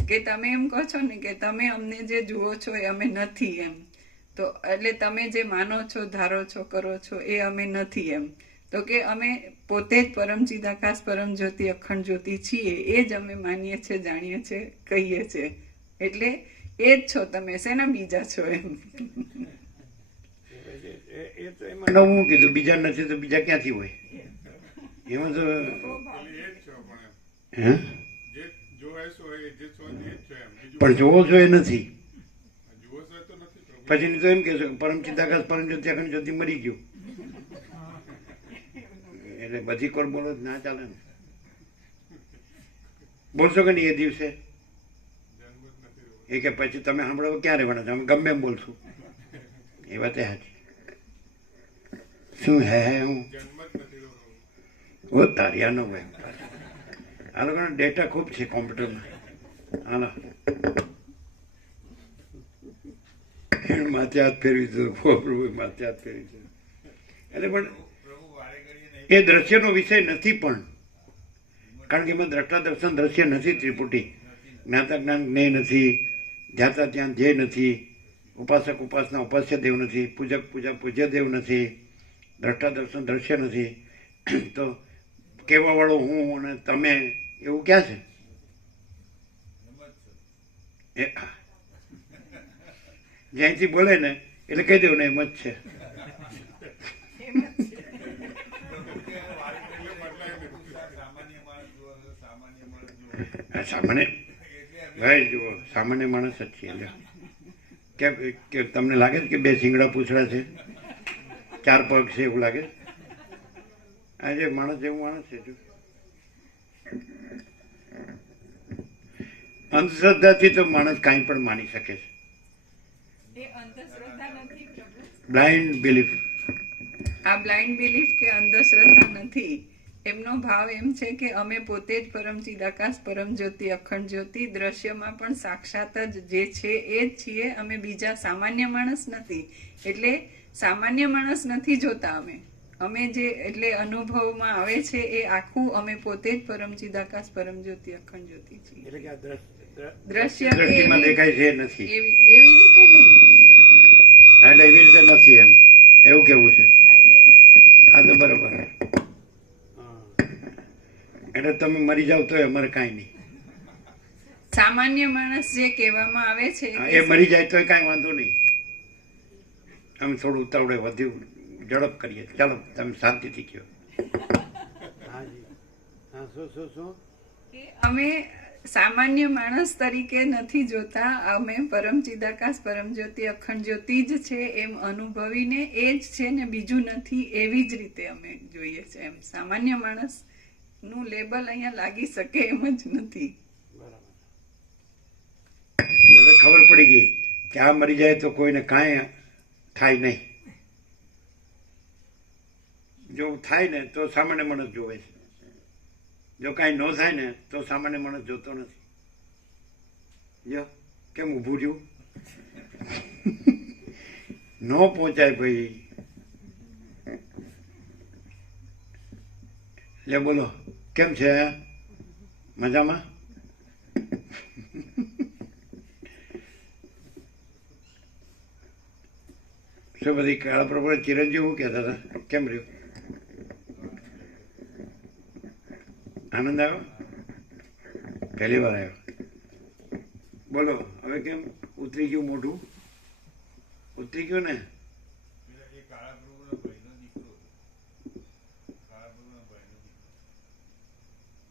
કે તમે એમ કહો છો ને કે તમે અમને જે જુઓ છો એ અમે નથી એમ, તો એટલે તમે જે માનો છો, ધારો છો, કરો છો એ અમે નથી એમ. તો કે અમે પોતે જ પરમ ચિદાકાશ પરમ જ્યોતિ અખંડ જ્યોતિ છીએ, એ જ અમે માનીએ છીએ, જાણીએ છીએ, કહીએ છીએ. એટલે એ જ છો તમે, શેના બીજા છો એમ. એ તો એમાં નવું કીધું, બીજા નથી તો બીજા ક્યાંથી હોય એમાં તો. પણ જોવો છો એ નથી. પછી તો એમ કે પરમ ચિદાકાશ પરમ જ્યોતિ અખંડ જ્યોતિ મરી ગયું, એટલે બધી કોર બોલો ના ચાલે ને. બોલશો કે નહીં એ દિવસે? એ કે પછી તમે સાંભળો ક્યાં રહેવાના છો? અમે ગમે એમ બોલશું. એ વાત એ સાચી. શું હે હું તારિયા ન હોય. આ લોકોના ડેટા ખૂબ છે કોમ્પ્યુટરમાં. હાલો માથે હાથ ફેરવી દીધું, માથે હાથ ફેરવી દીધું. એટલે પણ એ દ્રશ્યનો વિષય નથી, પણ કારણ કે એમાં દ્રષ્ટા દર્શન દ્રશ્ય નથી. ત્રિપુટી જ્ઞાતા જ્ઞાન જ્ઞેય નથી, ધ્યાતા ધ્યાન ધ્યેય નથી, ઉપાસક ઉપાસના ઉપાસ્ય દેવ નથી, પૂજક પૂજા પૂજ્ય દેવ નથી, દ્રષ્ટા દર્શન દ્રશ્ય નથી. તો કહેવા વાળો હું અને તમે એવું ક્યાં છે? એ જ્યાંથી બોલે ને એટલે કહી દેવું ને એમ જ છે. સામાન્ય ભાઈ જુઓ, સામાન્ય માણસ જ છીએ. કે તમને લાગે છે કે બે શિંગડા પૂછડા છે, 4 પગ છે એવું લાગે? આજે માણસ જેવું માણસ છે. અંધશ્રદ્ધાથી તો માણસ કાંઈ પણ માની શકે છે. Blind belief. આ બ્લાઇન્ડ બિલીફ કે અંધશ્રદ્ધા નથી. એમનો ભાવ એમ છે કે અમે પોતે જ પરમ ચિદાકાશ પરમ જ્યોતિ અખંડ જ્યોતિ દ્રશ્યમાં પણ સાક્ષાત જ જે છે એ જ છીએ. અમે બીજા સામાન્ય માણસ નથી. એટલે સામાન્ય માણસ નથી જોતા અમે જે એટલે અનુભવમાં આવે છે એ આખું અમે પોતે જ પરમ ચિદાકાશ પરમ જ્યોતિ અખંડ જ્યોતિ છીએ. એટલે કે દ્રશ્ય દ્રષ્ટિમાં દેખાય છે નથી, એવી રીતે નહીં. એટલે એવી રીતે નથી એમ એવું કેવું છે. હા તો બરોબર. એટલે તમે મરી જાવ તો અમારે કાંઈ નહીં. સામાન્ય માણસ જે કહેવામાં આવે છે એ મરી જાય તો કાંઈ વાંધો નહીં. અમે થોડું ઉતાવળે વધુ ઝડપ કરીએ. ચાલો તમે શાંતિથી કહો. હાજી હા શું કે અમે સામાન્ય માણસ તરીકે નથી જોતા, અમે પરમ ચિદાકાશ પરમ જ્યોતિ અખંડ જ્યોતિ જ છે એમ અનુભવીને એ જ છે ને બીજું નથી એવી જ રીતે અમે જોઈએ છે. એમ સામાન્ય માણસ નું લેબલ અહીંયા લાગી શકે એમ જ નથી. બરાબર. હવે ખબર પડી ગઈ કે આ મરી જાય તો કોઈને કાંઈ થાય નહીં. જો થાય ને તો સામાન્ય માણસ જોવે છે, જો કાંઈ ન થાય ને તો સામાન્ય માણસ જોતો નથી. જો કેમ ઊભું રહ્યું? ન પહોંચાય ભાઈ. લે બોલો, કેમ છે? મજામાં? શું બધી કાળા પ્રભુ ચિરંજીવ શું કહેતા હતા? કેમ રહ્યું? આનંદ આવ્યો? પહેલી વાર આવ્યો. બોલો હવે કેમ ઉતરી ગયું મોઢું? ઉતરી ગયું ને? એ કાળા પ્રભુના ભાઈનો દીકરો હતો. કાળા પ્રભુના ભાઈનો દીકરો.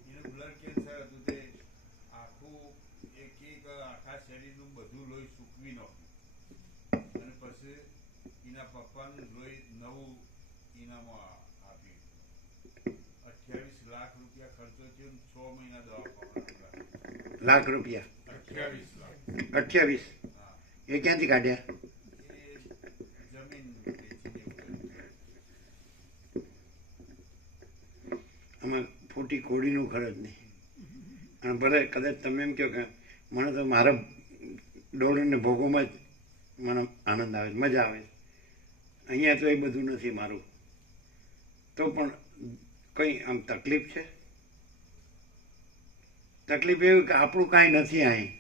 એને બ્લડ કેન્સર હતું. તે આખું આખા શરીરનું બધું લોહી સૂકવી નાખ્યું અને પછી એના પપ્પાનું લોહી નવું ઇનામમાં આપ્યું. 28 લાખ રૂપિયા ખર્ચો થયો. 6 મહિના દવા ખવડાવવા. લાખ રૂપિયા? 28 લાખ. 28? હા. એ ક્યાંથી કાઢ્યા? એ જમીન વેચીને એવું કર્યું. આમાં ખોટી કોડીનું ખર્ચ નહીં. અને ભલે કદાચ તમે એમ કહો કે મને તો મારા દોડને ભોગોમાં જ મને આનંદ આવે છે, મજા આવે છે. અહીંયા તો એ બધું નથી મારું. તો પણ કંઈ આમ તકલીફ છે? તકલીફ એવી કે આપણું કાંઈ નથી અહીં.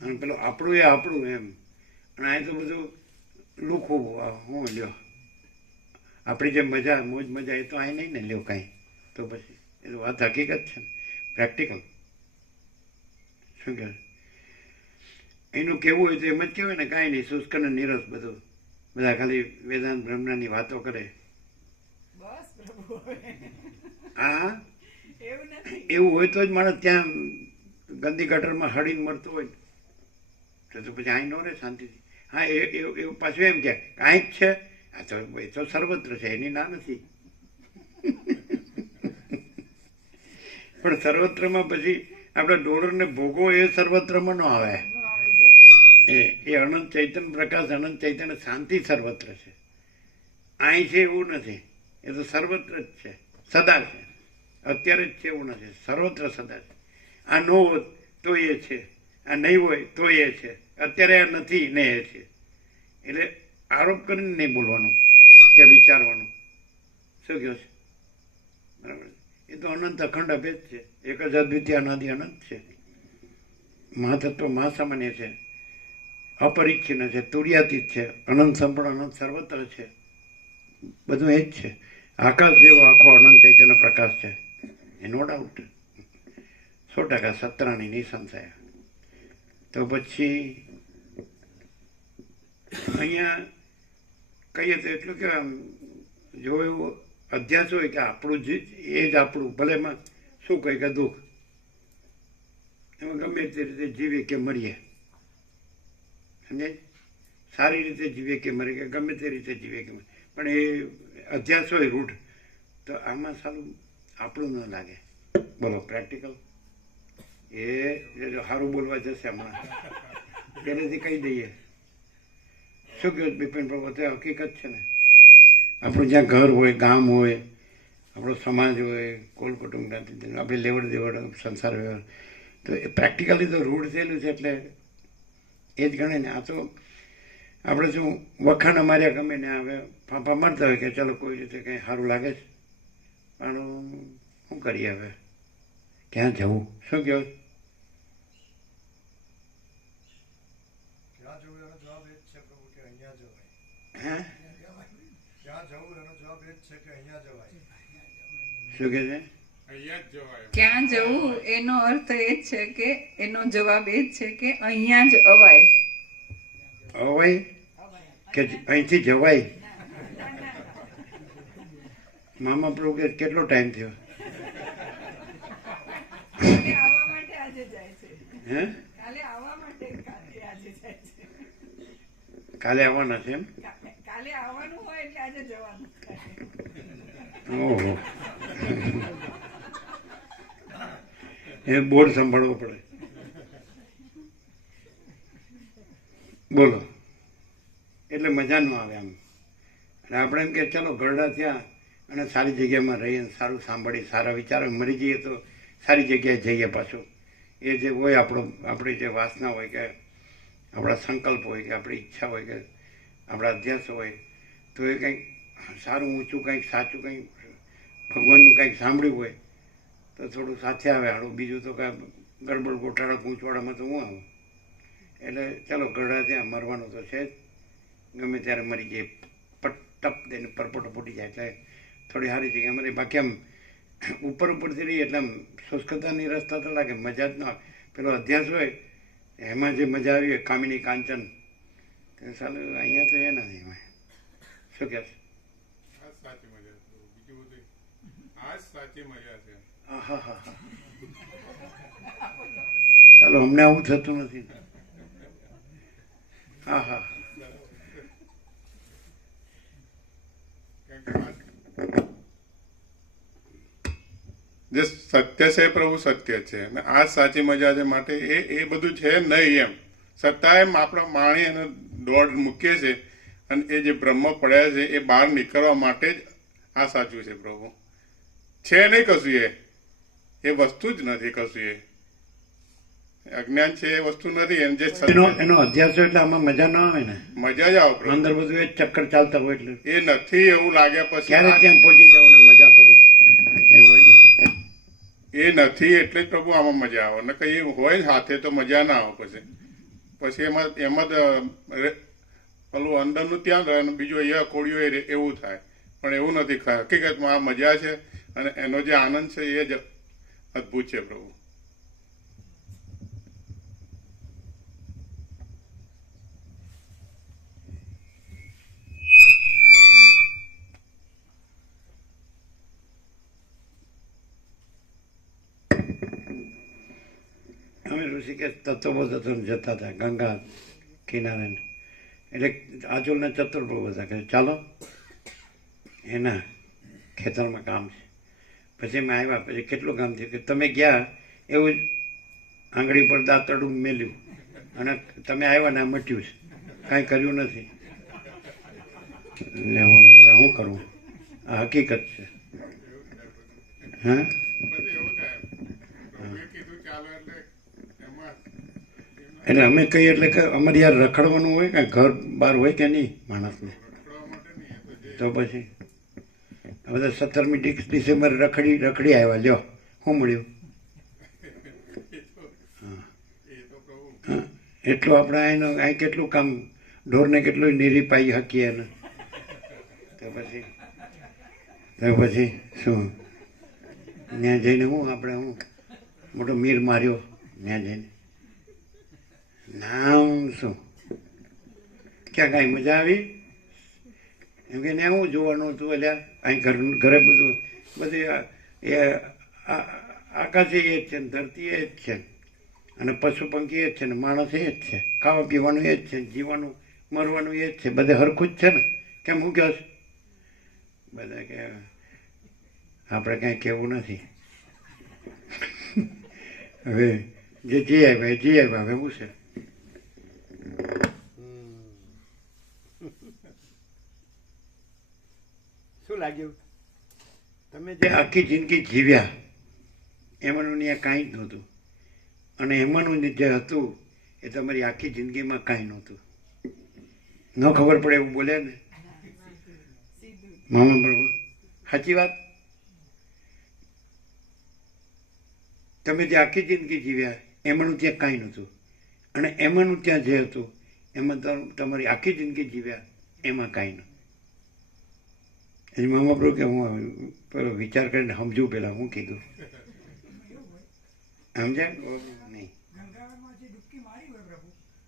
અને પેલું આપણું એ આપણું એમ. અને અહીં તો બધું લુખું હું લ્યો. આપણી જે મજા મોજ મજા એ તો અહીં નહીં ને લ્યો કાંઈ. તો પછી એ તો વાત હકીકત છે ને, પ્રેક્ટિકલ. શું કહે એનું કેવું હોય તો એમ જ કહેવાય ને, કાંઈ નહીં, શુષ્ક ને નીરસ બધું. બધા ખાલી વેદાંત બ્રહ્મની વાતો કરે. બસ પ્રભુ, હા, એવું નથી. એવું હોય તો જ માણસ ત્યાં ગંદી ગટરમાં હળીને મરતો હોય તો પછી અહીં ન રહે શાંતિથી. હા, એવું પાછું એમ કે કાંઈક છે, આ તો એ તો સર્વત્ર છે, એની ના નથી. પણ સર્વત્રમાં પછી આપણે ડોળરને ભોગવો એ સર્વત્રમાં ન આવે. એ અનંત ચૈતન્ય પ્રકાશ, અનંત ચૈતન્ય શાંતિ સર્વત્ર છે. અહીં છે એવું નથી, એ તો સર્વત્ર જ છે, સદા છે. અત્યારે જ છે એવું નથી, સર્વત્ર સદા છે. આ ન હોત તો એ છે, આ નહીં હોય તો એ છે, અત્યારે આ નથી ને એ છે. એટલે આરોપ કરીને નહીં બોલવાનું કે વિચારવાનું. શું કહો છે? બરાબર. એ તો અનંત અખંડ અભેદ છે, એક જ અદ્વિતીય અનાદિ અનંત છે. મહાતત્વ મહાસામાન્ય છે, અપરિચ્છિન્ન છે, તુર્યાતીત છે, અનંત સંપૂર્ણ અનંત સર્વત્ર છે. બધું એ જ છે. આકાશ જેવો આખો અનંત ચૈતન્ય પ્રકાશ છે, એ નો ડાઉટ, 100% સત્રાની નિસંશય. તો પછી અહીંયા કહીએ તો એટલું કે જો એવું અધ્યાસ હોય કે આપણું જ એ જ આપણું, ભલે એમાં શું કહે કે દુઃખ, એમાં ગમે તે રીતે જીવીએ કે મરીએ, સમજાય? સારી રીતે જીવીએ કે મરીએ, કે ગમે તે રીતે જીવીએ કે મરીએ, પણ એ અધ્યાસ હોય રૂઢ, તો આમાં સારું આપણું ન લાગે. બોલો પ્રેક્ટિકલ. એ સારું બોલવા જશે હમણાં, પહેલેથી કહી દઈએ. શું કહ્યું બિપિન પ્રભુ? તે હકીકત છે ને. આપણું જ્યાં ઘર હોય, ગામ હોય, આપણો સમાજ હોય, કુલ કુટુંબ, આપણી લેવડ દેવડ, સંસાર વ્યવહાર, તો એ પ્રેક્ટિકલી તો રૂઢ થયેલું છે. એટલે એ જ ગણે ને. આ તો આપણે શું વખાણ માર્યા ગમે ને, હવે ફાંફા મારતા હોય કે ચાલો કોઈ રીતે કંઈ સારું લાગે છે, પણ શું કરીએ હવે, ક્યાં જવું? શું કહો? ક્યાં જવું એનો જવાબ એ જ છે પ્રભુ કે અહીંયા જવાય. હે? ક્યાં જવું એનો જવાબ એ જ છે કે અહીંયા જવાય. શું કહે છે? અહીંયા જ જવાય. ક્યાં જવું એનો અર્થ એ જ છે કે, એનો જવાબ એ જ છે કે અહીંયા જ અવાય. અવાય કે અહીંથી જવાય? મામા પ્રભુ કે કેટલો ટાઈમ થયો? કાલે આવવા માટે આજે જાય છે. હે, કાલે આવવા માટે આજે જાય છે. કાલે આવવાના છે એમ? કાલે આવવાનું હોય એટલે આજે જવાનું. ઓહો, એ બોર્ડ સંભાળવો પડે. બોલો, એટલે મજા ન આવે આમ. અને આપણે એમ કે ચાલો ગરડા થયા અને સારી જગ્યામાં રહીએ, સારું સાંભળી, સારા વિચારો, મરી જઈએ તો સારી જગ્યાએ જઈએ પાછું. એ જે હોય આપણી જે વાસના હોય કે આપણા સંકલ્પ હોય કે આપણી ઈચ્છા હોય કે આપણા અધ્યાસ હોય, તો એ કંઈક સારું ઊંચું કંઈક સાચું કંઈક ભગવાનનું કંઈક સાંભળ્યું હોય તો થોડું સાથે આવે હાડું. બીજું તો કાંઈ ગડબડ ગોટાળા ગૂંચવાડામાં તો હું આવું. એટલે ચાલો ગરડા ત્યાં મરવાનું તો છે જ, ગમે ત્યારે મરી જાય, ટપ દઈને પરપોટો ફૂટી જાય. એટલે થોડી સારી જગ્યા મરી. બાકી આમ ઉપરથી રહીએ એટલે આમ શુષ્કતાની રસ્તા તો લાગે, મજા જ ન આવે. પેલો અધ્યાસ હોય એમાં જે મજા આવી હોય, કામિની કાંચન, તો સાલું અહીંયા તો એ નથી. એમાં શું કહે છે? આ સાચી મજા છે, બીજું બધું આ જ સાચી મજા છે. હા હા હા, ચાલો અમને આવું થતું નથી. હા હા, જે સત્ય છે પ્રભુ સત્ય છે અને આ જ સાચી મજા છે. માટે એ બધું છે નહીં એમ છતાં એમ આપણે માણી અને દોડ મૂકીએ છીએ અને એ જે બ્રહ્મ પડ્યા છે એ બહાર નીકળવા માટે જ આ સાચું છે પ્રભુ. છે નહીં કશું, એ વસ્તુ જ નથી કશું. એ અજ્ઞાન છે એ વસ્તુ નથી. એમ જે એનો અધ્યાસ હોય એટલે આમાં મજા ના આવે ને. મજા જ આવે પ્રભુ. અંદર બધું એ જ ચક્કર ચાલતા હોય એટલે એ નથી એવું લાગ્યા પછી ક્યારે ત્યાં પહોંચી જાઉં ને મજા કરું એવું હોય ને. એ નથી એટલે જ પ્રભુ આમાં મજા આવે. ને કઈ હોય સાથે તો મજા ના આવે. પછી એમાં જ પેલું અંદરનું ત્યાં રહે અને બીજું અહીંયા કોળિયો એવું થાય. પણ એવું નથી. હકીકતમાં આ મજા છે અને એનો જે આનંદ છે એ જ અદ્ભુત છે પ્રભુ. અમે ઋષિકેશ તત્વબોધ જતા હતા ગંગા કિનારે. એટલે આજુલના ચતુર્પ્રભુ હતા કે ચાલો એના ખેતરમાં કામ છે. પછી અમે આવ્યા, પછી કેટલું કામ થયું કે તમે ગયા એવું જ આંગળી પર દાંતરડું મેલ્યું અને તમે આવ્યા ને મટ્યું છે, કાંઈ કર્યું નથી. ને હવે શું કરવું? આ હકીકત છે. હા, એટલે અમે કહીએ એટલે કે અમારે યાર રખડવાનું હોય કે ઘર બહાર હોય કે નહીં માણસને. તો પછી બધા 17મી ડિસેમ્બર રખડી આવ્યા. લ્યો શું મળ્યું? હા, એટલું આપણે અહીં કેટલું કામ ઢોરને કેટલું નીરી પાઈ શકીએ ને. તો પછી શું ત્યાં જઈને આપણે મોટો મીર માર્યો ત્યાં જઈને નામ શું? ક્યાં કાંઈ મજા આવી? એમ કે ને હું જોવાનું હતું. એટલે અહીં ઘરે બધી એ આકાશ એ જ છે ને ધરતી એ જ છે અને પશુ પંખી એ જ છે ને માણસ એ જ છે. ખાવા પીવાનું એ જ છે, જીવવાનું મરવાનું એ જ છે. બધે હરખું જ છે ને. કેમ હું કહો? બધા કે આપણે કાંઈ કહેવું નથી. હવે જે જી આવ્યા હવે હું છે. શું લાગ્યું? તમે જે આખી જિંદગી જીવ્યા એમાંનું ત્યાં કાંઈ જ નહોતું અને એમાંનું જે હતું એ તમારી આખી જિંદગીમાં કાંઈ નહોતું. ન ખબર પડે એવું બોલ્યા ને મામા પ્રભુ. સાચી વાત. તમે જે આખી જિંદગી જીવ્યા એમાંનું ત્યાં કાંઈ નહોતું અને એમાંનું ત્યાં જે હતું એમાં તમારી આખી જિંદગી જીવ્યા એમાં કાંઈ નહોતું. મામા પ્રભુ કે હું પેલો વિચાર કરીને સમજવું પેલા હું કીધું સમજ્યા નહીં?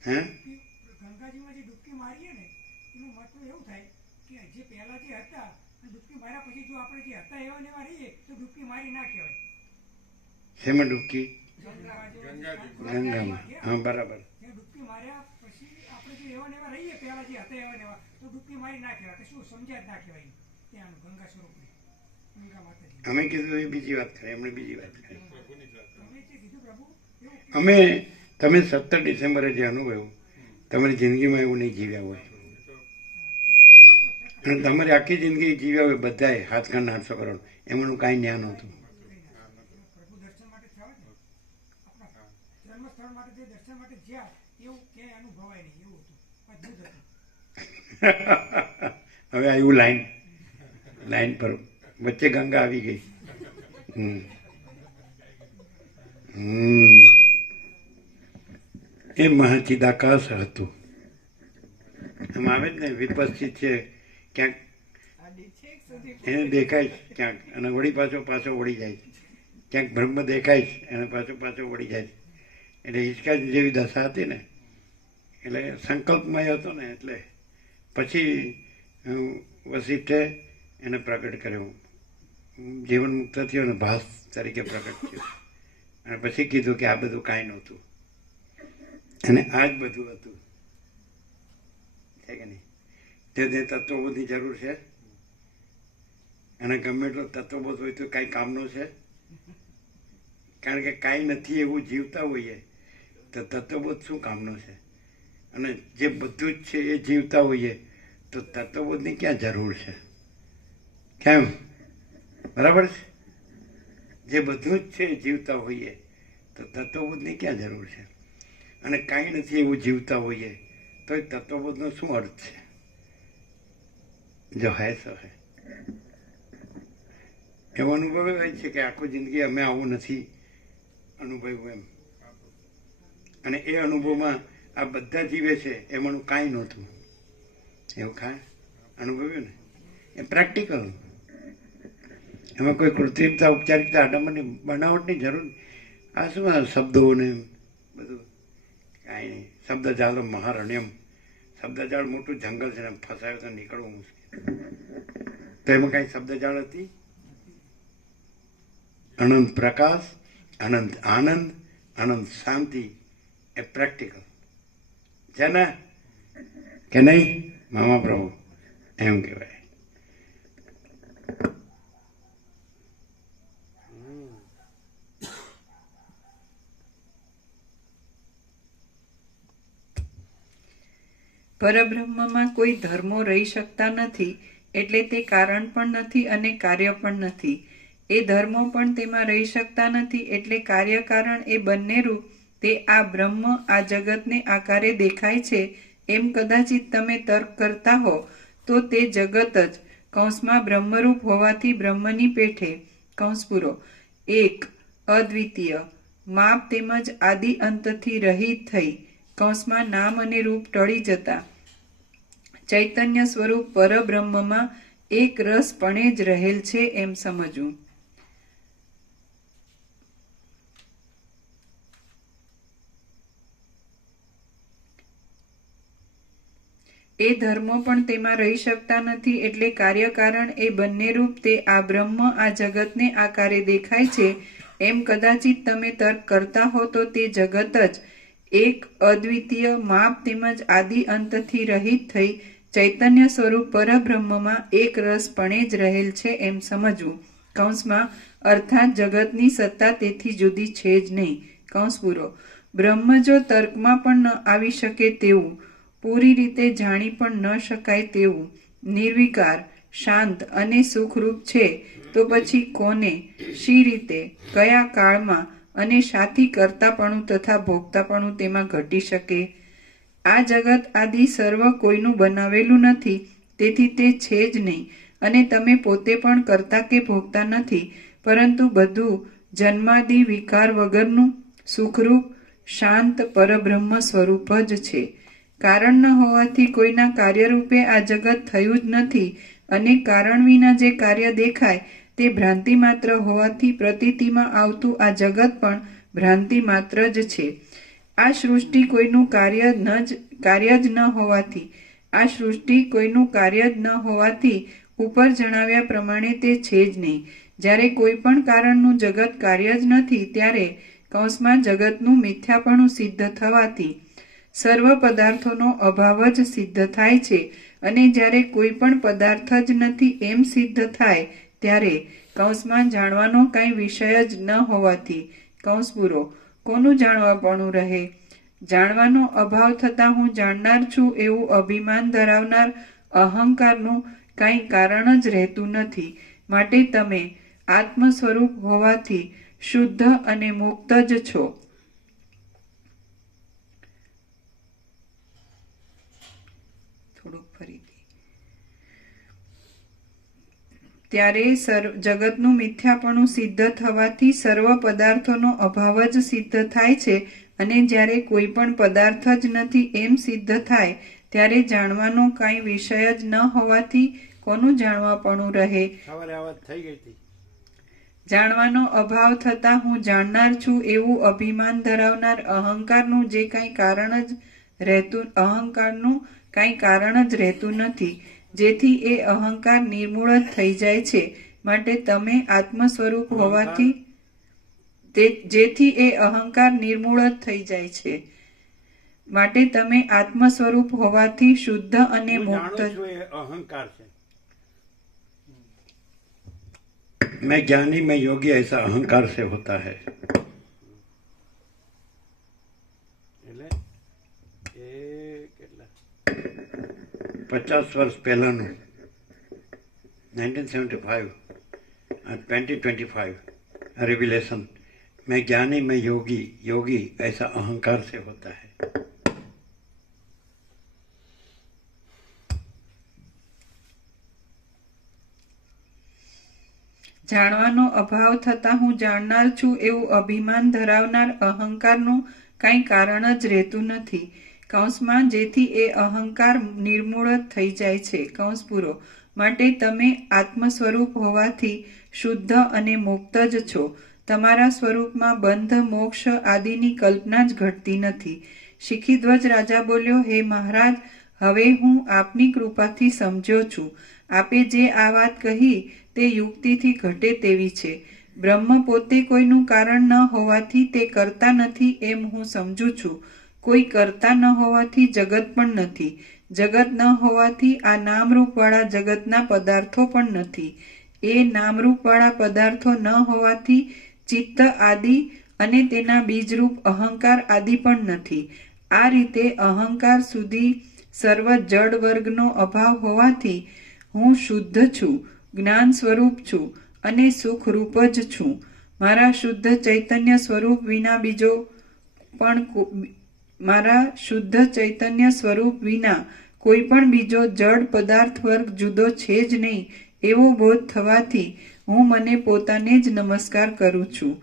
હા, ગંગાજીમાં જે ડૂબકી મારીએ ને એનું મતલબ એવું થાય કે જે પહેલા જે હતા ડૂબકી માર્યા પછી જો આપણે જે હતા એવા ને એવા રહીએ તો ડૂબકી મારી ના કહેવાય. શેમાં ડૂબકી? ગંગામાં. ગંગામાં. હા, બરાબર. ત્યાં ડૂબકી માર્યા પછી આપણે જે એવા ને એવા રહીએ પહેલા જે હતા એવા ને એવા તો ડૂબકી મારી ના કહેવાય. કશું સમજ્યા જ ના કહેવાય ત્યાંનું ગંગા સ્વરૂપને, ગંગા માતાજી. અમે કીધું એ બીજી વાત કરી, એમણે બીજી વાત કરી. તમે જે કીધું પ્રભુ એવું અમે તમે 17 ડિસેમ્બરે જે અનુભવ્યું તમારી જિંદગીમાં એવું નહીં જીવ્યા હોય, અને તમારી આખી જિંદગી જીવ્યા હોય બધાએ 7 કરોડ, એમાંનું કાંઈ જ્ઞાન નહોતું. પ્રભુ દર્શન માટે થયા ને આપણા જન્મસ્થળ માટે જે દર્શન માટે જ્યાં એવું ક્યાંય અનુભવાય નહીં એવું હતું. અદ્ભુત હતું. હવે આવ્યું લાઈન પર વચ્ચે ગંગા આવી ગઈ. એ મહાચિદાકાશ હતું. એમ આવે જ ને, વિપસ્સિત છે ક્યાંક એને દેખાય ક્યાંક અને વળી પાછો વળી જાય, ક્યાંક બ્રહ્મ દેખાય અને પાછો વળી જાય. એટલે હિંચકા જેવી દશા હતી ને, એટલે સંકલ્પમય હતો ને, એટલે પછી વસિષ્ઠે એને પ્રગટ કર્યો, જીવન મુક્ત થયો અને ભાસ તરીકે પ્રગટ થયો. અને પછી કીધું કે આ બધું કાંઈ નહોતું અને આ જ બધું હતું, છે કે નહીં? તે તત્વબોધની જરૂર છે, અને ગમે એટલો તત્વબોધ હોય તો કાંઈ કામનો છે? કારણ કે કાંઈ નથી એવું જીવતા હોઈએ તો તત્વબોધ શું કામનો છે? અને જે બધું જ છે એ જીવતા હોઈએ તો તત્વબોધની ક્યાં જરૂર છે? કેમ? બરાબર છે? જે બધું જ છે એ જીવતા હોઈએ તો તત્વબોધની ક્યાં જરૂર છે? અને કાંઈ નથી એવું જીવતા હોઈએ તો એ તત્વબોધનો શું અર્થ છે? જો હે સો હે. એવો અનુભવ હોય છે કે આખું જિંદગી અમે આવું નથી અનુભવ્યું એમ, અને એ અનુભવમાં આ બધા જીવે છે એમાંનું કાંઈ નહોતું એવું અનુભવ્યું ને. એ પ્રેક્ટિકલ, એમાં કોઈ કૃત્રિમતા, ઔપચારિકતા, આડંબરની બનાવટની જરૂર. આ શું શબ્દો ને બધું કાંઈ નહીં. શબ્દજાળ મહારણ્યમ, શબ્દજાળ મોટું જંગલ છે ને, ફસાયો તો નીકળવું મુશ્કેલ. તો એમાં કાંઈ શબ્દજાળ હતી? અનંત પ્રકાશ, અનંત આનંદ, અનંત શાંતિ, એ પ્રેક્ટિકલ છે ને, કે નહીં મામા પ્રભુ? એમ કહેવાય. પરબ્રહ્મમાં કોઈ ધર્મો રહી શકતા નથી, એટલે તે કારણ પણ નથી અને કાર્ય પણ નથી. એ ધર્મો પણ તેમાં રહી શકતા નથી, એટલે કાર્યકારણ એ બંને રૂપ તે આ બ્રહ્મ આ જગતને આકારે દેખાય છે એમ કદાચિત તમે તર્ક કરતા હો તો તે જગત જ કૌંસમાં બ્રહ્મરૂપ હોવાથી બ્રહ્મની પેઠે કૌંસ પૂરો એક અદ્વિતીય માપ તેમજ આદિ અંતથી રહિત થઈ કૌંસમાં નામ અને રૂપ ટળી જતા ચૈતન્ય સ્વરૂપ પરબ્રહ્મમાં એક રસપણે જ રહેલ છે એમ સમજવું. એ ધર્મો પણ તેમાં રહી શકતા નથી, એટલે કાર્યકારણ એ બંને રૂપ તે આ બ્રહ્મ આ જગતને આકારે દેખાય છે એમ કદાચિત તમે તર્ક કરતા હો તો તે જગત જ એક અદ્વિતીય માપ તેમજ આદિ અંતથી રહિત થઈ ચૈતન્ય સ્વરૂપ પરબ્રહ્મમાં એક રસપણે જ રહેલ છે એમ સમજવું. કૌંસમાં અર્થાત જગતની સત્તા તેથી જુદી છે જ નહીં. કૌંસ પૂરો. બ્રહ્મ જો તર્કમાં પણ ન આવી શકે તેવું, પૂરી રીતે જાણી પણ ન શકાય તેવું નિર્વિકાર, શાંત અને સુખરૂપ છે, તો પછી કોને, શી રીતે, કયા કાળમાં અને શાથી કર્તાપણું તથા ભોગતાપણું તેમાં ઘટી શકે? આ જગત આદિ સર્વ કોઈનું બનાવેલું નથી, તેથી તે છે જ નહીં, અને તમે પોતે પણ કરતા કે ભોગતા નથી, પરંતુ બધું જન્માદિ વિકાર વગરનું સુખરૂપ શાંત પરબ્રહ્મ સ્વરૂપ જ છે. કારણ ન હોવાથી કોઈના કાર્યરૂપે આ જગત થયું જ નથી, અને કારણ વિના જે કાર્ય દેખાય તે ભ્રાંતિ માત્ર હોવાથી પ્રતીતિમાં આવતું આ જગત પણ ભ્રાંતિ માત્ર જ છે. આ સૃષ્ટિ કોઈનું કાર્ય જ ન હોવાથી ઉપર જણાવ્યા પ્રમાણે તે છે જ નહીં. જ્યારે કોઈ પણ કારણનું જગત કાર્ય જ નથી ત્યારે કૌંસમાં જગતનું મિથ્યાપણું સિદ્ધ થવાથી સર્વ પદાર્થોનો અભાવ જ સિદ્ધ થાય છે અને જ્યારે કોઈ પણ પદાર્થ જ નથી એમ સિદ્ધ થાય ત્યારે કૌંસમાં જાણવાનો કાંઈ વિષય જ ન હોવાથી કૌંસ પૂરો કોનું જાણવાપણું રહે? જાણવાનો અભાવ થતાં હું જાણનાર છું એવું અભિમાન ધરાવનાર અહંકારનું કાંઈ કારણ જ રહેતું નથી. માટે તમે આત્મ સ્વરૂપ હોવાથી શુદ્ધ અને મુક્ત જ છો. થોડુંક ફરીથી. ત્યારે જગતનું મિથ્યાપણું સિદ્ધ થવાથી સર્વ પદાર્થોનો અભાવ જ સિદ્ધ થાય છે અને જ્યારે કોઈ પણ પદાર્થ જ નથી એમ સિદ્ધ થાય ત્યારે જાણવાનો કાંઈ વિષય જ ન હોવાથી કોનું જાણવાપણું રહે? સવારે આ વાત થઈ ગઈ હતી. જાણવાનો અભાવ થતાં હું જાણનાર છું એવું અભિમાન ધરાવનાર અહંકારનું જે કાંઈ કારણ જ રહેતું અહંકારનું કાંઈ કારણ જ રહેતું નથી, જેથી એ અહંકાર નિર્મૂળ જ થઈ જાય છે. માટે તમે આત્મ સ્વરૂપ હોવાથી જેથી એ અહંકાર નિર્મૂળ જ થઈ જાય છે. માટે તમે આત્મ સ્વરૂપ હોવાથી શુદ્ધ અને હું મુક્ત. જાણું છું એ અહંકાર છે. मैं ज्ञानी मैं योगी ऐसा अहंकार से होता है. એટલે એ કેટલા 50 વર્ષ પહેલાનું 1975 2025 रिविलेशन मैं ज्ञानी मैं योगी योगी ऐसा अहंकार से होता है. જાણવાનો અભાવ થતાં હું જાણનાર છું એવું અભિમાન ધરાવનાર અહંકારનું કાંઈ કારણ જ રહેતું નથી. કૌંસમાં જેથી એ અહંકાર નિર્મૂળ જ થઈ જાય છે. કૌંસ પૂરો. માટે તમે આત્મ સ્વરૂપ હોવાથી શુદ્ધ અને મુક્ત જ છો. તમારા સ્વરૂપમાં બંધ મોક્ષ આદિની કલ્પના જ ઘટતી નથી. શિખીધ્વજ રાજા બોલ્યો, હે મહારાજ, હવે હું આપની કૃપાથી સમજ્યો છું. આપે જે આ વાત કહી તે યુક્તિથી ઘટે તેવી છે. બ્રહ્મ પોતે કોઈનું કારણ ન હોવાથી તે કરતા નથી એમ હું સમજું છું. કોઈ કરતા ન હોવાથી જગત પણ નથી. જગત ન હોવાથી આ નામરૂપવાળા જગતના પદાર્થો પણ નથી. એ નામરૂપવાળા પદાર્થો ન હોવાથી ચિત્ત આદિ અને તેના બીજરૂપ અહંકાર આદિ પણ નથી. આ રીતે અહંકાર સુધી સર્વ જડ વર્ગનો અભાવ હોવાથી હું શુદ્ધ છું, જ્ઞાન સ્વરૂપ છું અને સુખરૂપ જ છું. મારા શુદ્ધ ચૈતન્ય સ્વરૂપ વિના બીજો પણ મારા શુદ્ધ ચૈતન્ય સ્વરૂપ વિના કોઈ પણ બીજો જડ પદાર્થ વર્ગ જુદો છે જ નહીં એવો બોધ થવાથી હું મને પોતાને જ નમસ્કાર કરું છું.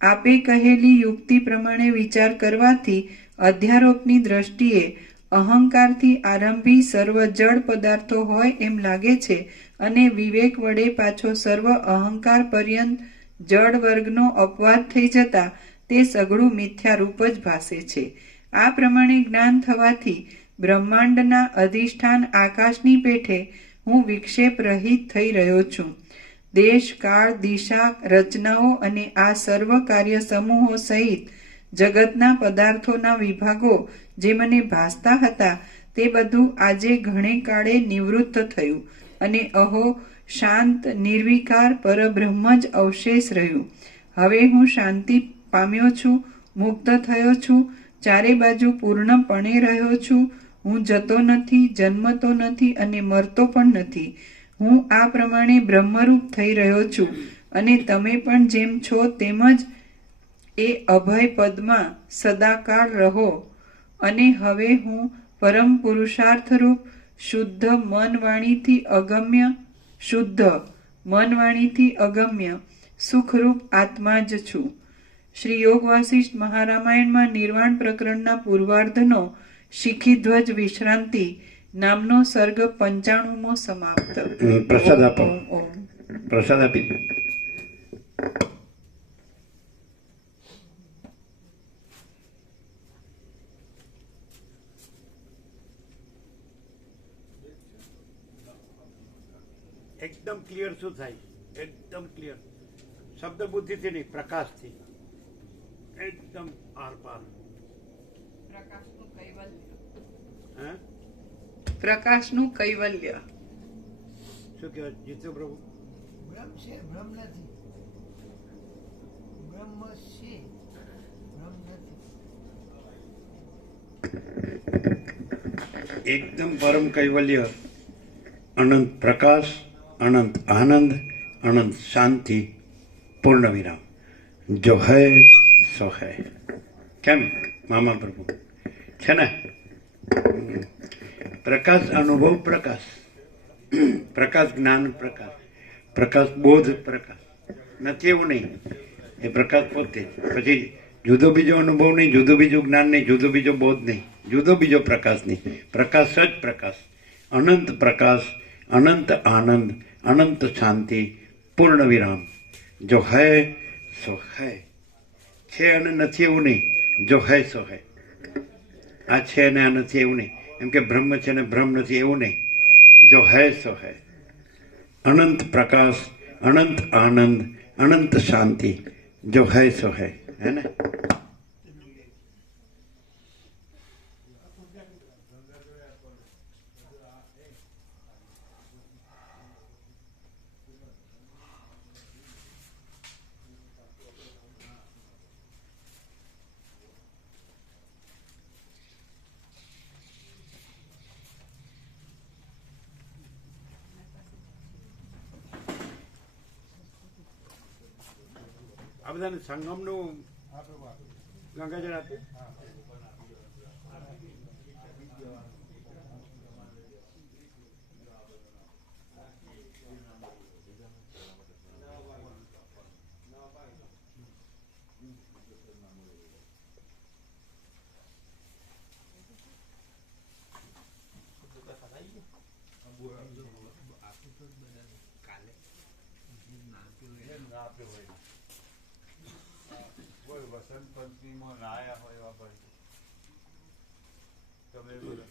આપે કહેલી યુક્તિ પ્રમાણે વિચાર કરવાથી અધ્યારોપની દ્રષ્ટિએ અહંકારથી આરંભી સર્વ જડ પદાર્થો હોય એમ લાગે છે અને વિવેક વડે પાછો સર્વ અહંકાર પર્યંત જડ વર્ગનો અપવાદ થઈ જતા તે સઘળું મિથ્યારૂપ જ ભાસે છે. આ પ્રમાણે જ્ઞાન થવાથી બ્રહ્માંડના અધિષ્ઠાન આકાશની પેઠે હું વિક્ષેપ રહિત થઈ રહ્યો છું. દેશ કાળ દિશા રચનાઓ અને આ સર્વ કાર્ય સમૂહો સહિત જગતના પદાર્થોના વિભાગો જે મને ભાસતા હતા તે બધું આજે ઘણે કાળે નિવૃત્ત થયું અને અહો શાંત નિર્વિકાર પરબ્રહ્મ જ અવશેષ રહ્યું. હવે હું શાંતિ પામ્યો છું, મુક્ત થયો છું, ચારે બાજુ પૂર્ણપણે રહ્યો છું. હું જતો નથી, જન્મતો નથી અને મરતો પણ નથી. હું આ પ્રમાણે બ્રહ્મરૂપ થઈ રહ્યો છું અને તમે પણ જેમ છો તેમ જ એ અભય પદમાં સદાકાળ રહો. અને હવે હું પરમ પુરુષાર્થરૂપ શુદ્ધ મન વાણીથી અગમ્ય સુખરૂપ આત્મા જ છું. શ્રી યોગ વાસિષ્ઠ મહારામાયણમાં નિર્વાણ પ્રકરણના પૂર્વાર્ધનો શિખીધ્વજ વિશ્રાંતિ નામનો સર્ગ 95મો સમાપ્ત. પ્રસાદ આપો. ઓમ. પ્રસાદ આપી દો. એકદમ ક્લિયર શું થાય? એકદમ ક્લિયર, શબ્દ બુદ્ધિથી નહીં, પ્રકાશથી એકદમ આરપાર. પ્રકાશનું કૈવલ્ય. હે પ્રકાશનું કૈવલ્ય. શું કહેવાય જીતુ પ્રભુ? બ્રહ્મ છે, ભ્રમ નથી. બ્રહ્મ છે, ભ્રમ નથી. એકદમ પરમ કૈવલ્ય, અનંત પ્રકાશ, અનંત આનંદ, અનંત શાંતિ, પૂર્ણ વિરામ. જો હૈ સો હૈ. કેમ મામા પ્રભુ છે ને? પ્રકાશ અનુભવ, પ્રકાશ પ્રકાશ જ્ઞાન, પ્રકાશ પ્રકાશ બોધ, પ્રકાશ નથી એવું નહીં. એ પ્રકાશ પોતે જ. પછી જુદો બીજો અનુભવ નહીં, જુદું બીજું જ્ઞાન નહીં, જુદો બીજો બોધ નહીં, જુદો બીજો પ્રકાશ નહીં. પ્રકાશ જ પ્રકાશ, અનંત પ્રકાશ, અનંત આનંદ, અનંત શાંતિ, પૂર્ણ વિરામ. જો હૈ સો હૈ. છે અને નથી એવું નહીં. જો હૈ સો હૈ. આ છે ને આ નથી એવું નહીં. એમ કે બ્રહ્મ છે ને બ્રહ્મ નથી એવું નહીં. જો હૈ સો હૈ. અનંત પ્રકાશ, અનંત આનંદ, અનંત શાંતિ. જો હૈ સો હૈ. હે ને? આ બધાને સંગમનું ગંગાજળ આપ્યું. કોઈ વસંત પંચમીમાં ના આવ્યા હોય એવા ભાઈ તમે બોલો.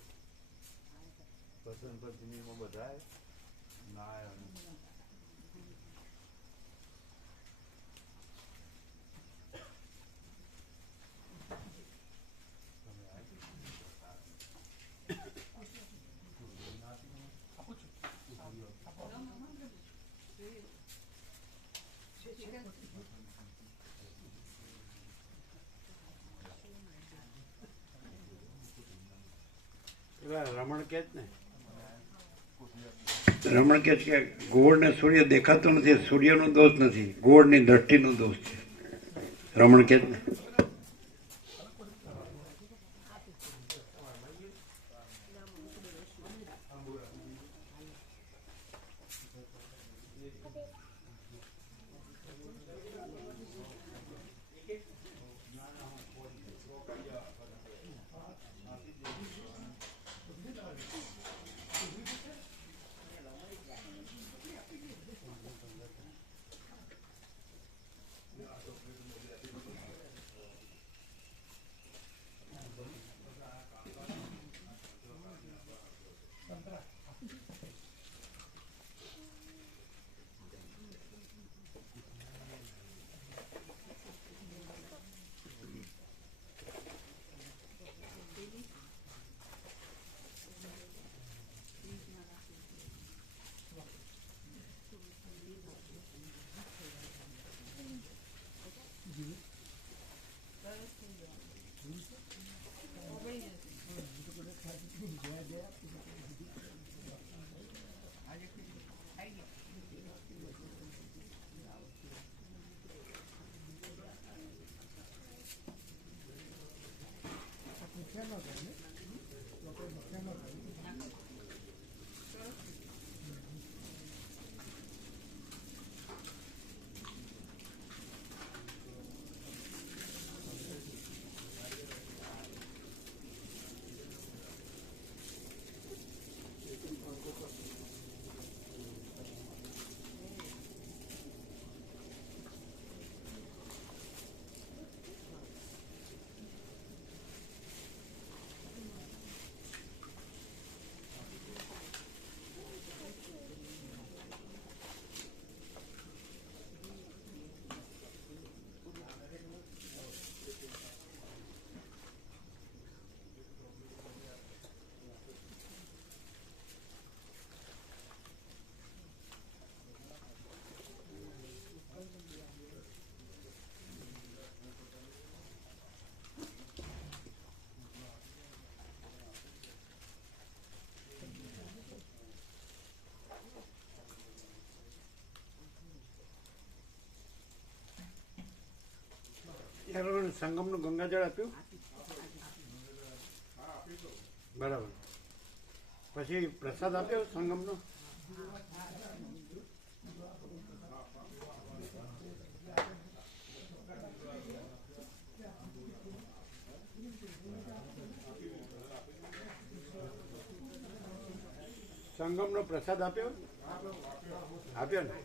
વસંત પંચમીમાં બધા ના આવ્યા. રમણ કે જ ને, રમણ કે છે કે ગોળ ને સૂર્ય દેખાતો નથી, સૂર્યનો દોષ નથી, ગોળની દ્રષ્ટિનો દોષ છે. રમણ કે જ ને. સંગમનું ગંગાજળ આપ્યું? બરાબર. પછી પ્રસાદ આપ્યો સંગમનો? સંગમનો પ્રસાદ આપ્યો? આપ્યો ને?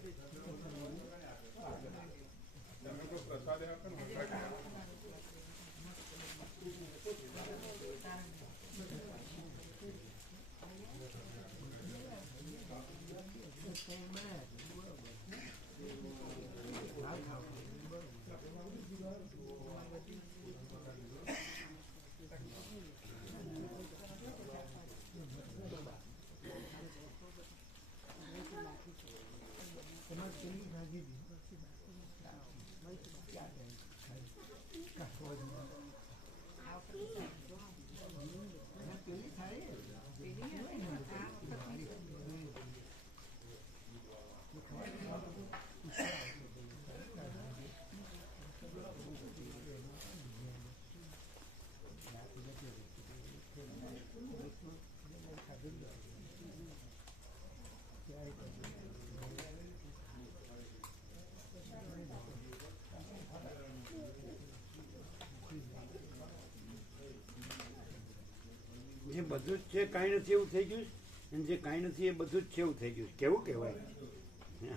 જે બધું જ છે કાંઈ નથી એવું થઈ ગયું, અને જે કાંઈ નથી એ બધું જ છે એવું થઈ ગયું. કેવું કહેવાય?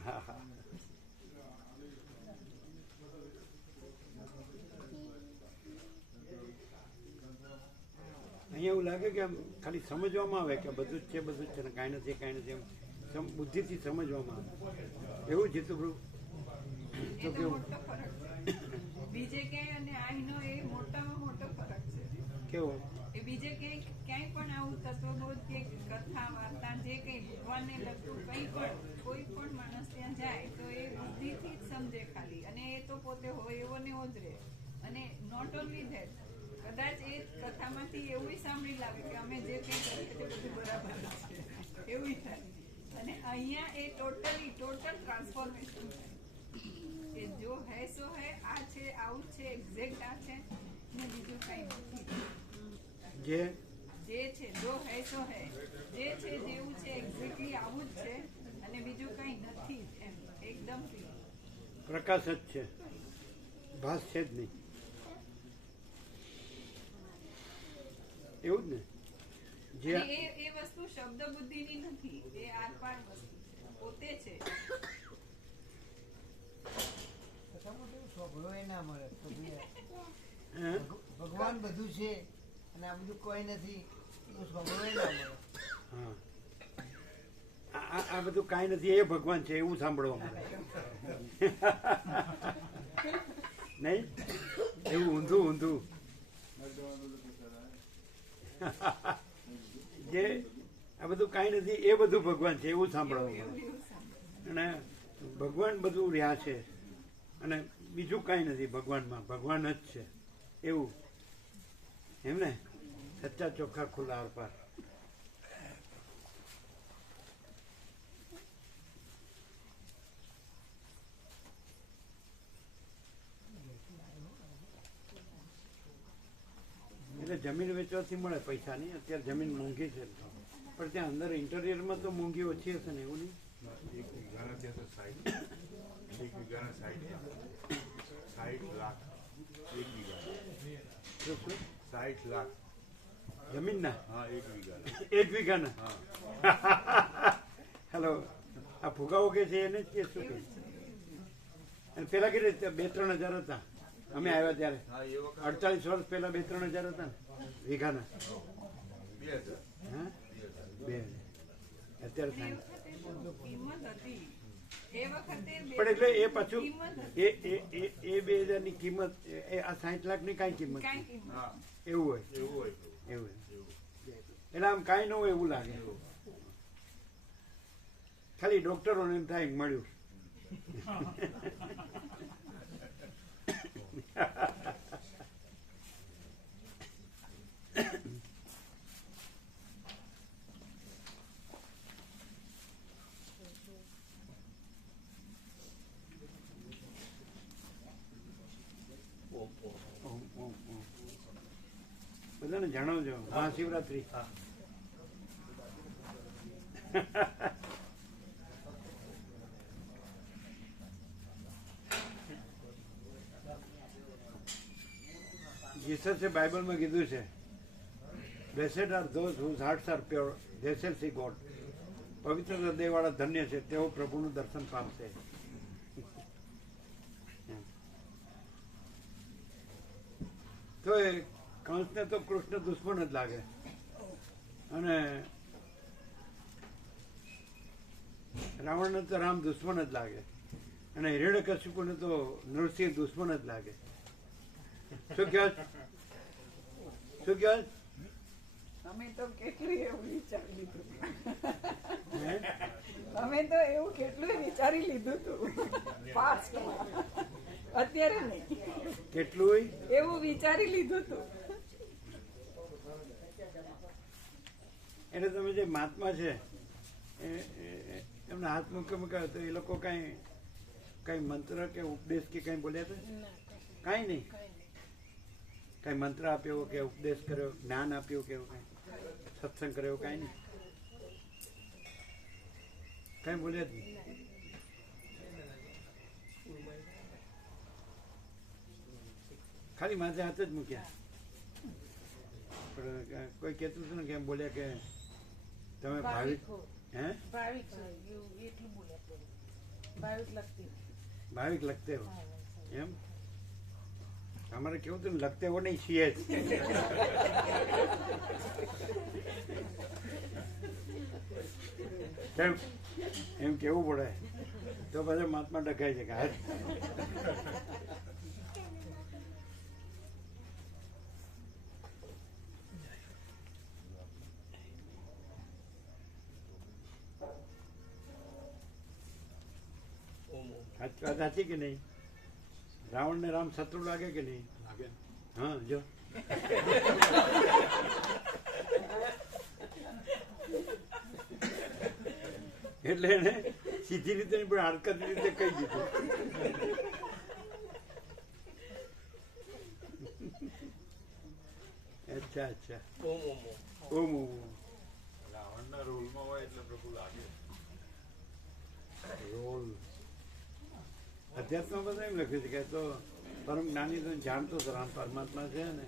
હા હા. અહીંયા એવું લાગે કે આમ ખાલી સમજવામાં આવે કે બધું જ છે ને કાંઈ નથી એમ બુદ્ધિથી સમજવામાં આવે. એવું જીતુભાઈ તો કેવું? બીજે ક્યાંય અને અહીંનો એ મોટામાં મોટો ફરક છે. કેવું? એ બીજે ક્યાંય પણ આવું તત્વબોધ કે કથા વાર્તા જે કંઈ ભગવાનને લગતું કંઈ પણ કોઈ પણ માણસ ત્યાં જાય તો એ બુદ્ધિથી જ સમજે ખાલી, અને એ તો પોતે હોય એવો ને એવો જ રહે. અને નોટ ઓનલી ધેટ, કદાચ એ કથામાંથી એવું સાંભળી લાગે કે અમે જે કંઈ કરીએ તે બધું બરાબર છે, એવું થાય. અને અહીંયા એ ટોટલ ટ્રાન્સફોર્મેશન થાય કે જો હૈ સો હૈ, આ છે, આવું છે, એક્ઝેક્ટ આ છે ને બીજું કંઈ નથી. જે છે જો હૈ સો હૈ, જે છે જેવું છે એક્ઝેક્ટલી આવું જ છે, અને બીજું કંઈ નથી એમ, એકદમ પ્રકાશ જ છે, ભાસ છે જ નહીં. એવું જ ને? જે એ વસ્તુ શબ્દ બુદ્ધિની નથી, એ આરપાર વસ્તુ છે, પોતે છે. સ્વભાવ ના મળે. હે? ભગવાન બધું છે અને આ બધું કોઈ નથી, એવું સ્વભાવ ના મળે. હા, આ બધું કાંઈ નથી એ ભગવાન છે એવું સાંભળવા મળે. નહીં? એવું ઊંધું જે આ બધું કાંઈ નથી એ બધું ભગવાન છે એવું સાંભળવા મળે. અને ભગવાન બધું રહ્યા છે અને બીજું કાંઈ નથી ભગવાનમાં, ભગવાન જ છે એવું. એમ ને? સચ્ચા ચોખ્ખા ખુલ્લા આરપાર. એટલે જમીન વેચવાથી મળે પૈસા નહીં, અત્યારે જમીન મોંઘી છે, પણ ત્યાં અંદર ઇન્ટરિયરમાં તો મોંઘી ઓછી હશે ને? એવું નહીં? એક વીઘાના ત્યાં તો 60 લાખ એક વીઘા. શું 60 લાખ જમીનના? હા, એક વીઘા. એક વીઘાના? હેલો, આ ફુગાવો કે છે એને જ કે શું કે? અને પેલા કેટલી 2-3 હજાર હતા અમે આવ્યા ત્યારે? હા, એ વખત 48 વર્ષ પહેલા 2-3 હજાર હતા ને વીઘાના? 2000. હા, 2000. અત્યારે 60. કિંમત હતી એ વખતે, પણ એટલે એ પાછું એ 2000 ની કિંમત એ આ 60 લાખ ની કાંઈ કિંમત કાંઈ નહીં. કિંમત. હા, એવું હોય. એવું હોય. એવું એટલે આમ કાંઈ ન હોય એવું લાગે. ખાલી ડોક્ટરોને એમ થાય કે મળ્યું. ઓમ જણાવજો. મહાશિવરાત્રી જીસસે બાઇબલમાં કીધું છે, blessed are those whose hearts are pure, they shall see God. પવિત્ર હૃદયવાળા ધન્ય છે, તેઓ પ્રભુનું દર્શન પામશે. તો એ કંસને તો કૃષ્ણ દુશ્મન જ લાગે, અને રાવણને તો રામ દુશ્મન જ લાગે, અને હિરણ્યકશિપુને તો નરસિંહ દુશ્મન જ લાગે. શું કહો શું કહો? અમે તો કેટલું એવું વિચારી લીધું, હે? અમે તો એવું કેટલું વિચારી લીધું હતું પાસ્ટમાં, અત્યારે નહીં, કેટલું એવું વિચારી લીધું હતું. એટલે તમે જે મહાત્મા છે એમના હાથ મૂક્યો તો એ લોકો કઈ મંત્ર કે ઉપદેશ કે કઈ બોલ્યા હતા? કઈ નહીં. કઈ મંત્ર આપ્યો કે ઉપદેશ કર્યો, જ્ઞાન આપ્યું કે કઈ સત્સંગ કર્યો? કઈ નહીં, કઈ બોલ્યા જ નહીં. ખાલી માથે હાથ જ મૂક્યા. પણ કોઈ કહેતું હતું ને કે એમ બોલ્યા કે તમે ભાવિક હે ભાવિક લગતે હો, એમ અમારે કેવું હતું ને, લગતે હો નહીં, છીએ જ. કેમ એમ કેવું પડે તો પછી મહાત્મા ડકાય છે કે હાથ. વાત સાચી કે નહીં? રાવણ ને રામ શત્રુ લાગે કે નહીં? હા, જો એટલે એને સીધી રીતે નહીં પણ હરકત રીતે કહી દીધું. અચ્છા અચ્છા, ઓમ ઓમ. રાવણના રોલમાં હોય એટલે પ્રભુ લાગે. રોલ અધ્યાત્મ બધા એમ લખ્યું છે કે તો પરમ જ્ઞાની તો જાણતો હતો રામ પરમાત્મા છે ને,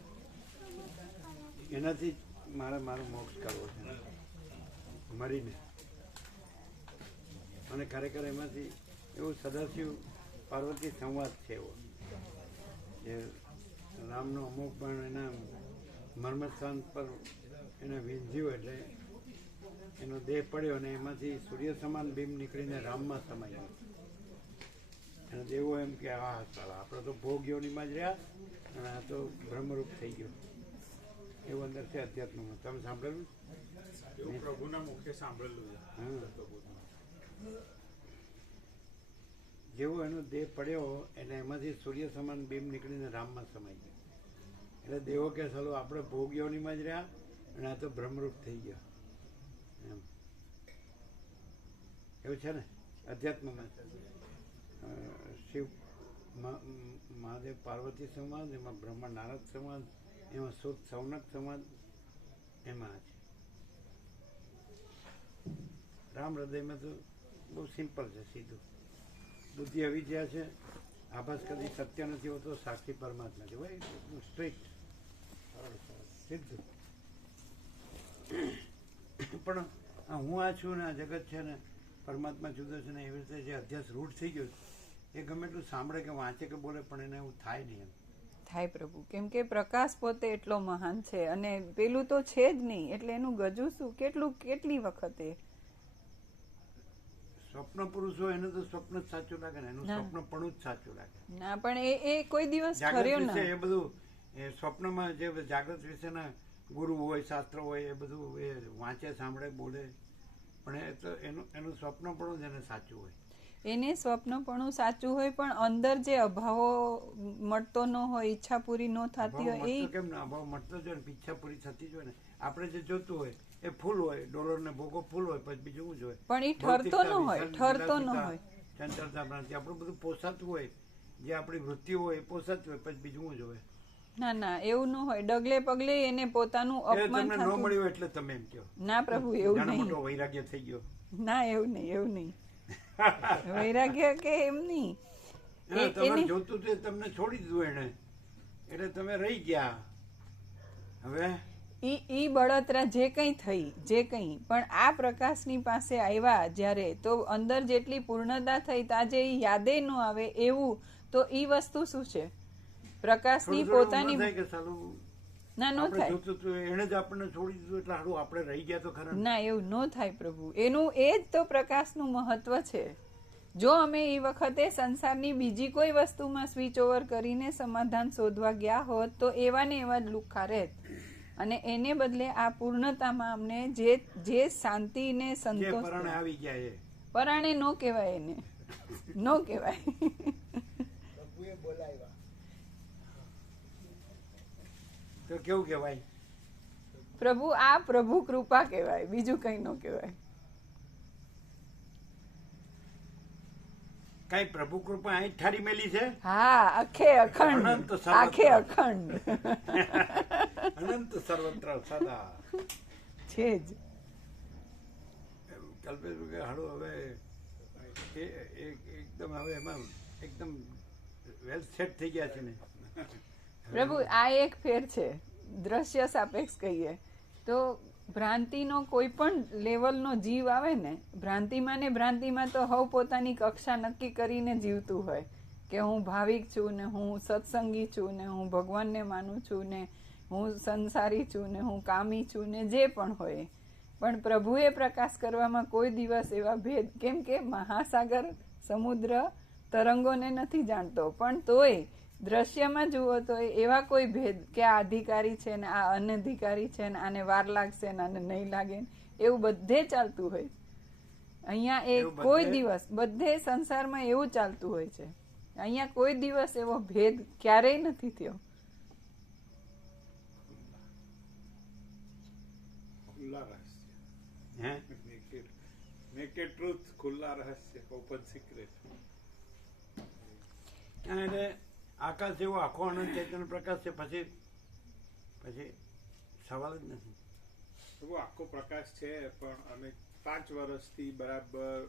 એનાથી મારે મારો મોક્ષ કરવો છે મરીને. અને ખરેખર એમાંથી એવું સદાશિવ પાર્વતી સંવાદ છે એવો, જે રામનો અમુક પણ એના મર્મસ્થાન પર એને વીંધ્યું એટલે એનો દેહ પડ્યો અને એમાંથી સૂર્ય સમાન બીમ નીકળીને રામમાં સમાઈ ગયો. અને દેવો એમ કે હા સાલા આપણે તો ભોગ યોનીમાં જ રહ્યા અને આ તો બ્રહ્મરૂપ થઈ ગયો. એવું અંદર છે અધ્યાત્મમાં. તમે સાંભળેલું? પ્રભુના મુખે સાંભળેલું છે. હા, જેવો એનો દેહ પડ્યો એટલે એમાંથી સૂર્ય સમાન બીમ નીકળીને રામમાં સમાઈ ગયો. એટલે દેવો કે ચાલો આપણે ભોગ યોનીમાં જ રહ્યા અને આ તો બ્રહ્મરૂપ થઈ ગયો. એમ એવું છે ને અધ્યાત્મમાં. શિવ મહાદેવ પાર્વતી સંવાદ, એમાં બ્રહ્મા નારદ સંવાદ, એમાં સુત સૌનક સંવાદ, એમાં છે. રામ હૃદયમાં તો બહુ સિમ્પલ છે, સીધું. બુદ્ધિ આવી જ્યાં છે, આભાસ કદી સત્ય નથી હોતો, સાક્ષી પરમાત્મા છે. ભાઈ સ્ટ્રેટ સીધું. પણ હું આ છું ને આ જગત છે ને પરમાત્મા જુદો છે ને એવી રીતે જે અધ્યાસ રૂઢ થઈ ગયો એ ગમે એટલું સાંભળે કે વાંચે કે બોલે પણ એને એવું થાય નહીં. એમ થાય પ્રભુ, કેમ કે પ્રકાશ પોતે એટલો મહાન છે અને પેલું તો છે જ નહીં, એટલે એનું ગજું શું, કેટલી વખતે સ્વપ્ન પુરુષ હોય એને તો સ્વપ્ન જ સાચું લાગે ને, એનું સ્વપ્ન પણ જ સાચું લાગે ના. પણ એ કોઈ દિવસ જાગૃત ખર્યો વિશે ના. એ બધું એ સ્વપ્નમાં જે જાગૃત વિશેના ગુરુ હોય, શાસ્ત્ર હોય, એ બધું એ વાંચે, સાંભળે, બોલે, પણ એ તો એનું સ્વપ્ન પણ જ એને સાચું હોય. એને સ્વપ્નપણું સાચું હોય પણ અંદર જે અભાવો મળતો ન હોય, ઈચ્છા પૂરી ન થતી હોય, એ કેમ ના અભાવ મળતો જ હોય ને, ઈચ્છા પૂરી થતી જ હોય ને. આપણે જે જોતું હોય એ ફૂલ હોય, ડોલર ને ભોગો ફૂલ હોય, પછી બીજું શું જોઈએ? પણ એ ઠરતો ન હોય, ઠરતો ન હોય. ચંચળતા ભ્રાંતિ આપણું બધું પોસાતું હોય, જે આપણી વૃત્તિ હોય એ પોસાતું હોય, પછી બીજું શું જોઈએ? ના ના એવું ન હોય. ડગલે પગલે એને પોતાનું એ અપમાન તમને ન થતું. મળ્યું એટલે તમે એમ કહો ના પ્રભુ, એવું ઘણો નહીં. મોટો વૈરાગ્ય થઈ ગયો. ના એવું નહીં, એવું નહીં. વૈરાગ્ય કે એમ નહીં. હા, તમારે એને જોતું તે તમને છોડી દીધું એને, એટલે તમે રહી ગયા. હવે ઈ બળતરા જે કંઈ થઈ, જે કંઈ પણ આ પ્રકાશની પાસે આવ્યા જ્યારે, તો અંદર જેટલી પૂર્ણતા થઈ તાજે ઈ યાદે ન આવે એવું, તો ઈ વસ્તુ શું છે? પ્રકાશની થોડું થોડું પોતાની ન થાય કે સાલું ના ન આપણે થાય. જોતું હતું એને જ આપણને છોડી દીધું એટલે હારું આપણે રહી ગયા તો ખરા. ના એવું ન થાય પ્રભુ. એનું એ જ તો પ્રકાશનું મહત્વ છે. જો અમે એ વખતે સંસારની બીજી કોઈ વસ્તુમાં સ્વિચ ઓવર કરીને સમાધાન શોધવા ગયા હોત તો એવા ને એવા જ લુખ્ખા રહેત. અને એને બદલે આ પૂર્ણતામાં અમને જે શાંતિ ને જે સંતોષ, પરાણે આવી ગયા એ પરાણે નો કહેવાય, એને નો કહેવાય. પ્રભુએ બોલાવ્યા. તો કેવું કહેવાય? પ્રભુ, આ પ્રભુ કૃપા કહેવાય, બીજું કઈ ન કહેવાય. કઈ પ્રભુ કૃપા અહીં ઠારી મેલી છે? હા, આખે અનંત અખંડ, સર્વત્ર. આખે અખંડ અનંત સર્વત્ર સદા. છે જ. કલ્પેશ કે હાડો હવે એકદમ હવે એમાં એકદમ વેલ સેટ થઈ ગયા છે ને. પ્રભુ, આ એક ફેર છે. દ્રશ્ય સાપેક્ષ કહીએ તો ભ્રાંતિનો કોઈ પણ લેવલનો જીવ આવે ને, ભ્રાંતિમાં તો હવ પોતાની કક્ષા નક્કી કરીને જીવતું હોય કે હું ભાવિક છું ને, હું સત્સંગી છું ને, હું ભગવાનને માનું છું ને, હું સંસારી છું ને, હું કામી છું ને, જે પણ હોય. પણ પ્રભુએ પ્રકાશ કરવામાં કોઈ દિવસ એવા ભેદ, કેમ કે મહાસાગર સમુદ્ર તરંગોને નથી જાણતો, પણ તોય દ્રશ્યમાં જુઓ તો એવા કોઈ ભેદ કે આ અધિકારી છે ને આ અનધિકારી છે ને આને વાર લાગશે ને આને નહીં લાગે ને, એવું બધે ચાલતું હોય. અહીંયા એ એવું બધે? કોઈ દિવસ બધે સંસારમાં એવું ચાલતું હોય છે. અહીંયા કોઈ દિવસ એવો ભેદ ક્યારેય નથી થયો. ખુલ્લા રહસ્ય. હે Naked truth, ખુલ્લા રહસ્ય, ઓપન સિક્રેટ. એટલે આકાશ એવો આખો અનંત ચૈતન્ય પ્રકાશ છે. પછી પછી સવાલ જ નથી. એવો આખો પ્રકાશ છે, પણ અમે 5 વર્ષથી બરાબર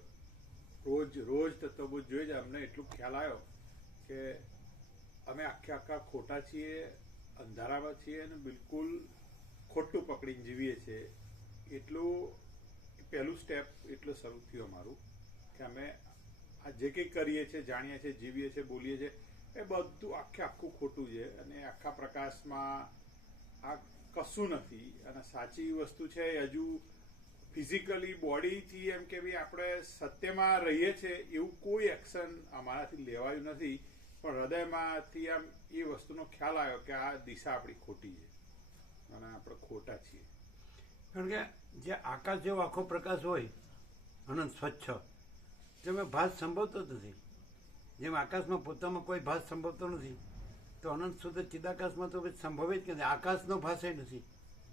રોજ તત્વબોધ જોઈ જ અમને એટલું ખ્યાલ આવ્યો કે અમે આખા ખોટા છીએ, અંધારામાં છીએ અને બિલકુલ ખોટું પકડીને જીવીએ છીએ. એટલું પહેલું સ્ટેપ એટલું શરૂ થયું અમારું કે અમે આ જે કંઈ કરીએ છીએ, જાણીએ છીએ, જીવીએ છીએ, બોલીએ છીએ, એ બધું આખું ખોટું છે અને આખા પ્રકાશમાં આ કશું નથી. અને સાચી વસ્તુ છે એ હજુ ફિઝિકલી બોડીથી એમ કે ભાઈ આપણે સત્યમાં રહીએ છીએ એવું કોઈ એક્શન અમારાથી લેવાયું નથી, પણ હૃદયમાંથી આમ એ વસ્તુનો ખ્યાલ આવ્યો કે આ દિશા આપણી ખોટી છે અને આપણે ખોટા છીએ. કારણ કે જે આકાશ જેવો આખો પ્રકાશ હોય અનંત સ્વચ્છ, જેમાં ભાસ સંભવતો જ નથી. જેમ આકાશમાં પોતામાં કોઈ ભાસ સંભવતો નથી, તો અનંત શુદ્ધ ચિદાકાશમાં તો સંભવે જ કે નથી. આકાશનો ભાષે નથી,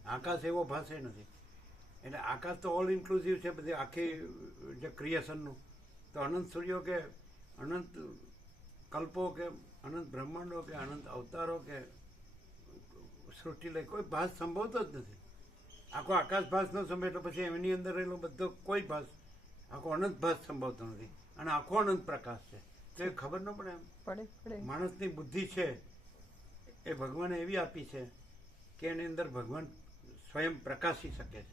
આકાશ એવો ભાષે નથી. એટલે આકાશ તો ઓલ ઇન્ક્લુઝિવ છે બધી આખી જે ક્રિએશનનું. તો અનંત સૂર્યો કે અનંત કલ્પો કે અનંત બ્રહ્માંડો કે અનંત અવતારો કે સૃષ્ટિ કોઈ ભાસ સંભવતો જ નથી. આખો આકાશ ભાસ ન સંભવે એટલે પછી એની અંદર રહેલો બધો કોઈ ભાસ, આખો અનંત ભાસ સંભવતો નથી. અને આખો અનંત પ્રકાશ છે. તો એ ખબર ન પડે એમ. પડે. માણસની બુદ્ધિ છે એ ભગવાને એવી આપી છે કે એની અંદર ભગવાન સ્વયં પ્રકાશી શકે છે.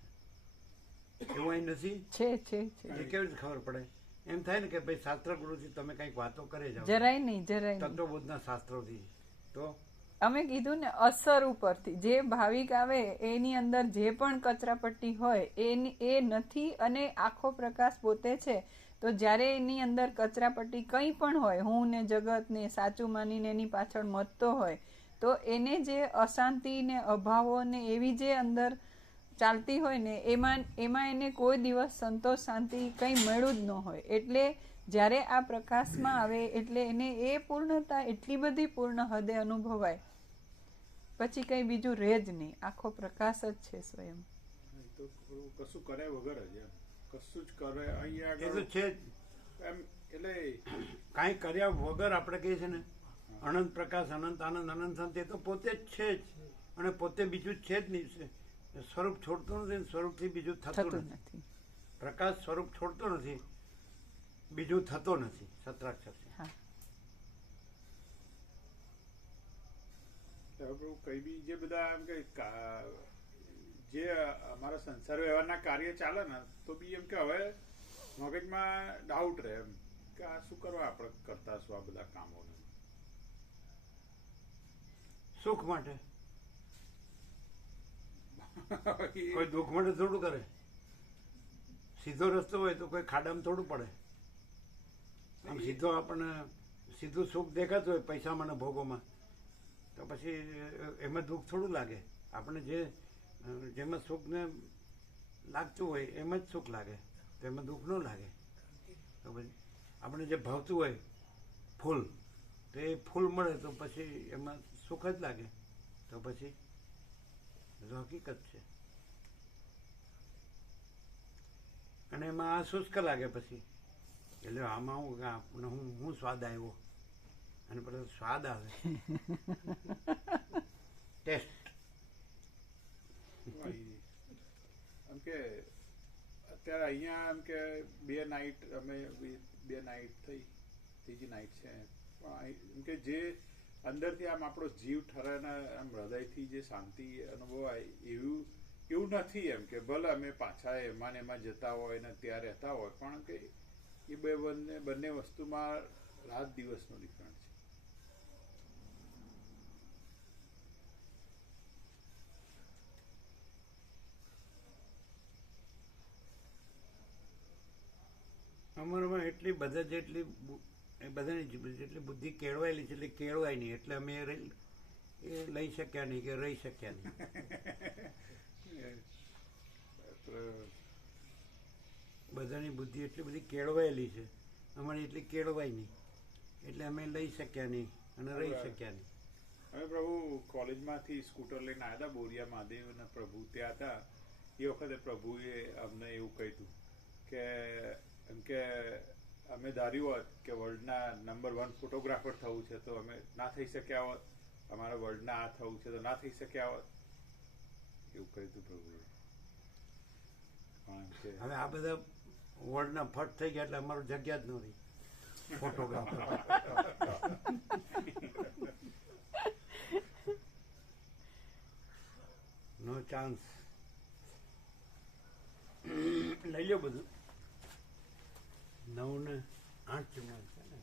એવું અહીં નથી. છે એ કેવી રીતે ખબર પડે? એમ થાય ને કે ભાઈ શાસ્ત્ર ગુરુથી તમે કંઈક વાતો કરે જાઓ, જરાય નહીં. તત્વબોધના શાસ્ત્રોથી. તો અમે કીધું ને, અસર ઉપરથી જે ભાવિક આવે એની અંદર જે પણ કચરાપટ્ટી હોય એ નથી અને આખો પ્રકાશ પોતે છે. તો જ્યારે એની અંદર કચરાપટ્ટી કંઈ પણ હોય, હું ને જગત ને સાચું માનીને એની પાછળ મથતો હોય, તો એને જે અશાંતિ ને અભાવો ને એવી જે અંદર ચાલતી હોય ને એમાં એને કોઈ દિવસ સંતોષ શાંતિ કંઈ મળ્યું જ ન હોય. એટલે જ્યારે આ પ્રકાશમાં આવે એટલે એને એ પૂર્ણતા એટલી બધી પૂર્ણ હદે અનુભવાય, પછી કંઈ બીજું રહે જ નહીં. આખો પ્રકાશ જ છે સ્વયં. તો કશું કર્યા વગર જ એમ કશું જ કરે અહીંયા એ તો આગળ છે જ. એમ એટલે કાંઈ કર્યા વગર આપણે કહીએ છીએ ને અનંત પ્રકાશ, અનંત આનંદ, અનંત શાંતિ, એ તો પોતે જ છે જ, અને પોતે બીજું જ છે જ નહીં. સ્વરૂપ છોડતું નથી, સ્વરૂપથી બીજું થતું નથી. પ્રકાશ સ્વરૂપ છોડતો નથી, બીજું થતો નથી. સત્રાક્ષર છે. પ્રભુ કઈ બી જે બધા એમ કે જે અમારા સંસાર વ્યવહારના કાર્ય ચાલે ને તો બી એમ કે હવે મગજમાં ડાઉટ રહે એમ કે આ શું કરવા આપણે કરતા શું આ બધા કામોને. સુખ માટે, કોઈ દુઃખ માટે થોડું કરે. સીધો રસ્તો હોય તો કોઈ ખાડામાં થોડું પડે. આમ સીધો આપણને સીધું સુખ દેખાતું હોય પૈસામાં ને ભોગોમાં, તો પછી એમાં દુઃખ થોડું લાગે. આપણે જેમાં સુખને લાગતું હોય એમાં જ સુખ લાગે, તો એમાં દુઃખ ન લાગે. તો પછી આપણે જે ભાવતું હોય ફૂલ, તો એ ફૂલ મળે તો પછી એમાં સુખ જ લાગે. તો પછી હકીકત છે. અને એમાં આ શુષ્ક લાગે પછી, એટલે આમાં હું સ્વાદ આવ્યો, અને પછી સ્વાદ આવે ટેસ્ટ. એમ કે અત્યારે અહીંયા એમ કે બે નાઇટ થઈ, ત્રીજી નાઇટ છે. એમ કે જે અંદરથી આમ આપણો જીવ ઠરે ને આમ હૃદયથી જે શાંતિ અનુભવાય એવું નથી. એમ કે ભલે અમે પાછા એમાં ને એમાં જતા હોય ને ત્યાં રહેતા હોય, પણ કે એ બંને વસ્તુમાં રાત દિવસનો ડિફરન્સ છે. અમારામાં એટલી બધા જેટલી બુદ્ધિ કેળવાયેલી છે એટલે કેળવાય નહીં, એટલે અમે એ લઈ શક્યા નહીં કે રહી શક્યા નહીં. બધાની બુદ્ધિ એટલી બધી કેળવાયેલી છે, અમારી એટલી કેળવાય નહીં, એટલે અમે લઈ શક્યા નહીં અને રહી શક્યા નહીં. અમે પ્રભુ કોલેજમાંથી સ્કૂટર લઈને આવ્યા હતા બોરિયા મહાદેવ અને પ્રભુ ત્યાં હતા. એ વખતે પ્રભુએ અમને એવું કહ્યું કે એમ કે અમે ધાર્યું હોત કે વર્લ્ડના નંબર 1 ફોટોગ્રાફર થવું છે તો અમે ના થઈ શક્યા હોત, અમારા વર્લ્ડના આ થવું છે તો ના થઈ શક્યા હોત, એવું કહ્યું પ્રભુએ. હવે આ બધા વર્લ્ડના ફટ થઈ ગયા એટલે અમારું જગ્યા જ ન રહી ફોટોગ્રાફર. નો ચાન્સ. લઈ લો બધું. 9 ને 8 ચુમ્માલીસ છે ને?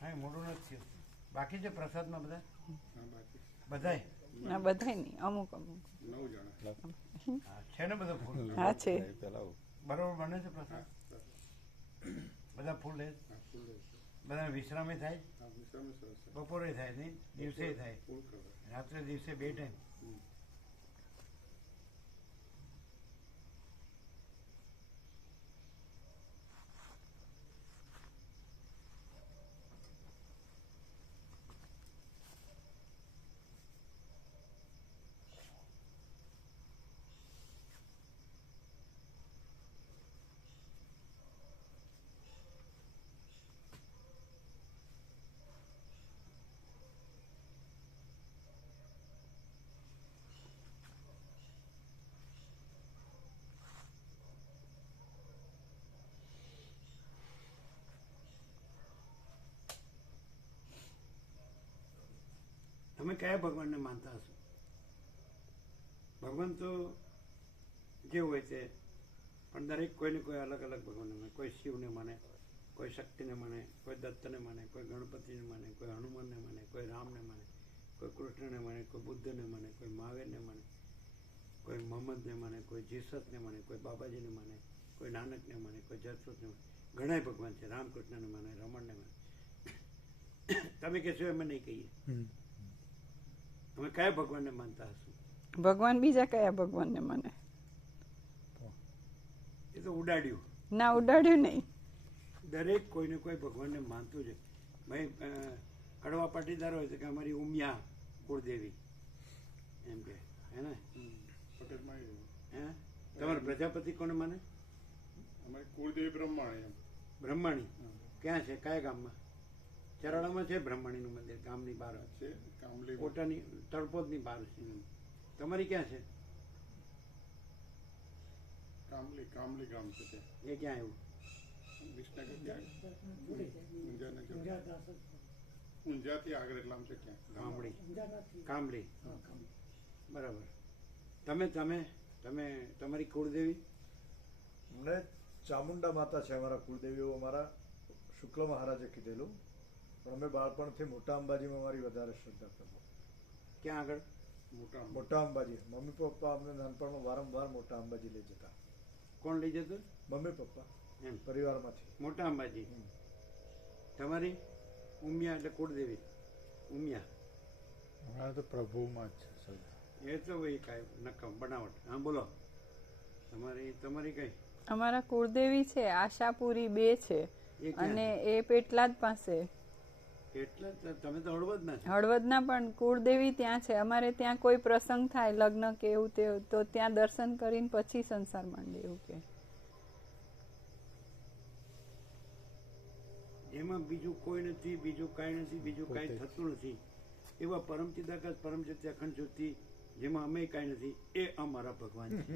હા, મોડું નથી થયું. બાકી છે પ્રસાદમાં બધા? બધાય? ના, બધાય નહીં, અમુક 9 જણા છે ને બધા ફૂલ? હા છે. બરોબર બને છે પ્રસાદ? બધા ફૂલ લે? બધા વિશ્રામે થાય? બપોરે થાય નહીં, દિવસે થાય, રાત્રે દિવસે 2 ટાઈમ. તમે કયા ભગવાનને માનતા હશો? ભગવાન તો જે હોય તે, પણ દરેક કોઈને કોઈ અલગ અલગ ભગવાનને માને. કોઈ શિવને માને, કોઈ શક્તિને માને, કોઈ દત્તને માને, કોઈ ગણપતિને માને, કોઈ હનુમાનને માને, કોઈ રામને માને, કોઈ કૃષ્ણને માને, કોઈ બુદ્ધને માને, કોઈ મહાવીરને માને, કોઈ મોહમ્મદને માને, કોઈ જીસસને માને, કોઈ બાબાજીને માને, કોઈ નાનકને માને, કોઈ જસવંતને માને. ઘણા ભગવાન છે. રામકૃષ્ણને માને, રમણને માને. તમે કહેશો એમ નહીં કહીએ. તમે કયા ભગવાનને માનતા હશો? ભગવાન બીજા કયા ભગવાનને માને? એ તો ઉડાડ્યું. ના, ઉડાડ્યું નહીં. દરેક કોઈને કોઈ ભગવાનને માનતું છે. ભાઈ કડવા પાટીદાર હોય તો કે અમારી ઉમિયા કુળદેવી એમ કે, હે ને? હે, તમારે પ્રજાપતિ કોને માને? અમારી કુળદેવી બ્રહ્માણી. બ્રહ્માણી ક્યાં છે? કયા ગામમાં? ચરાડામાં છે બ્રહ્મણીનું મંદિર ગામની બહાર છે કામલી કોટાની તળપોદની બહાર છે. તમારી ક્યાં છે? કામલી કામલી ગામ છે ત્યાં એ ક્યાં આવ્યું? વિસનગર ત્યાં ઊંઝાથી આગળ એટલામાં છે ક્યાં કામળી. બરાબર. તમે તમે તમે તમારી કુળદેવી? અમને ચામુંડા માતા છે અમારા કુળદેવીઓ, અમારા શુક્લ મહારાજે કીધેલું, પણ અમે બાળપણથી મોટા અંબાજીમાં અમારી વધારે શ્રદ્ધા કરતા. ક્યાં આગળ? મોટા અંબાજી. મમ્મી પપ્પા અમને નાનપણમાં વારંવાર મોટા અંબાજી લઈ જતા. કોણ લઈ જતું? મમ્મી પપ્પા એમ પરિવારમાંથી. મોટા અંબાજી. તમારી? ઉમિયા એટલે કુળદેવી ઉમિયા. અમારે તો પ્રભુમાં જ છે એ તો ભાઈ કાંઈ નકમ બનાવટ. હા બોલો. તમારી કઈ? અમારા કુળદેવી છે આશાપુરી 2 છે એ ક્યાં અને એ પેટલાદ પાસે. એટલે તમે તો હળવદ ના છો. હળવદના પણ કુળદેવી ત્યાં છે. અમારે ત્યાં કોઈ પ્રસંગ થાય લગ્ન કે એવું તે તો ત્યાં દર્શન કરીને પછી સંસાર માંડે એવું કે. એમાં બીજું કોઈ નથી, બીજું કાંઈ નથી, બીજું કાંઈ થતું નથી. એવા પરમ ચિદાકાશ પરમ સત્ય અખંડ જ્યોતિ જેમાં અમે કાંઈ નથી, એ અમારા ભગવાન છે.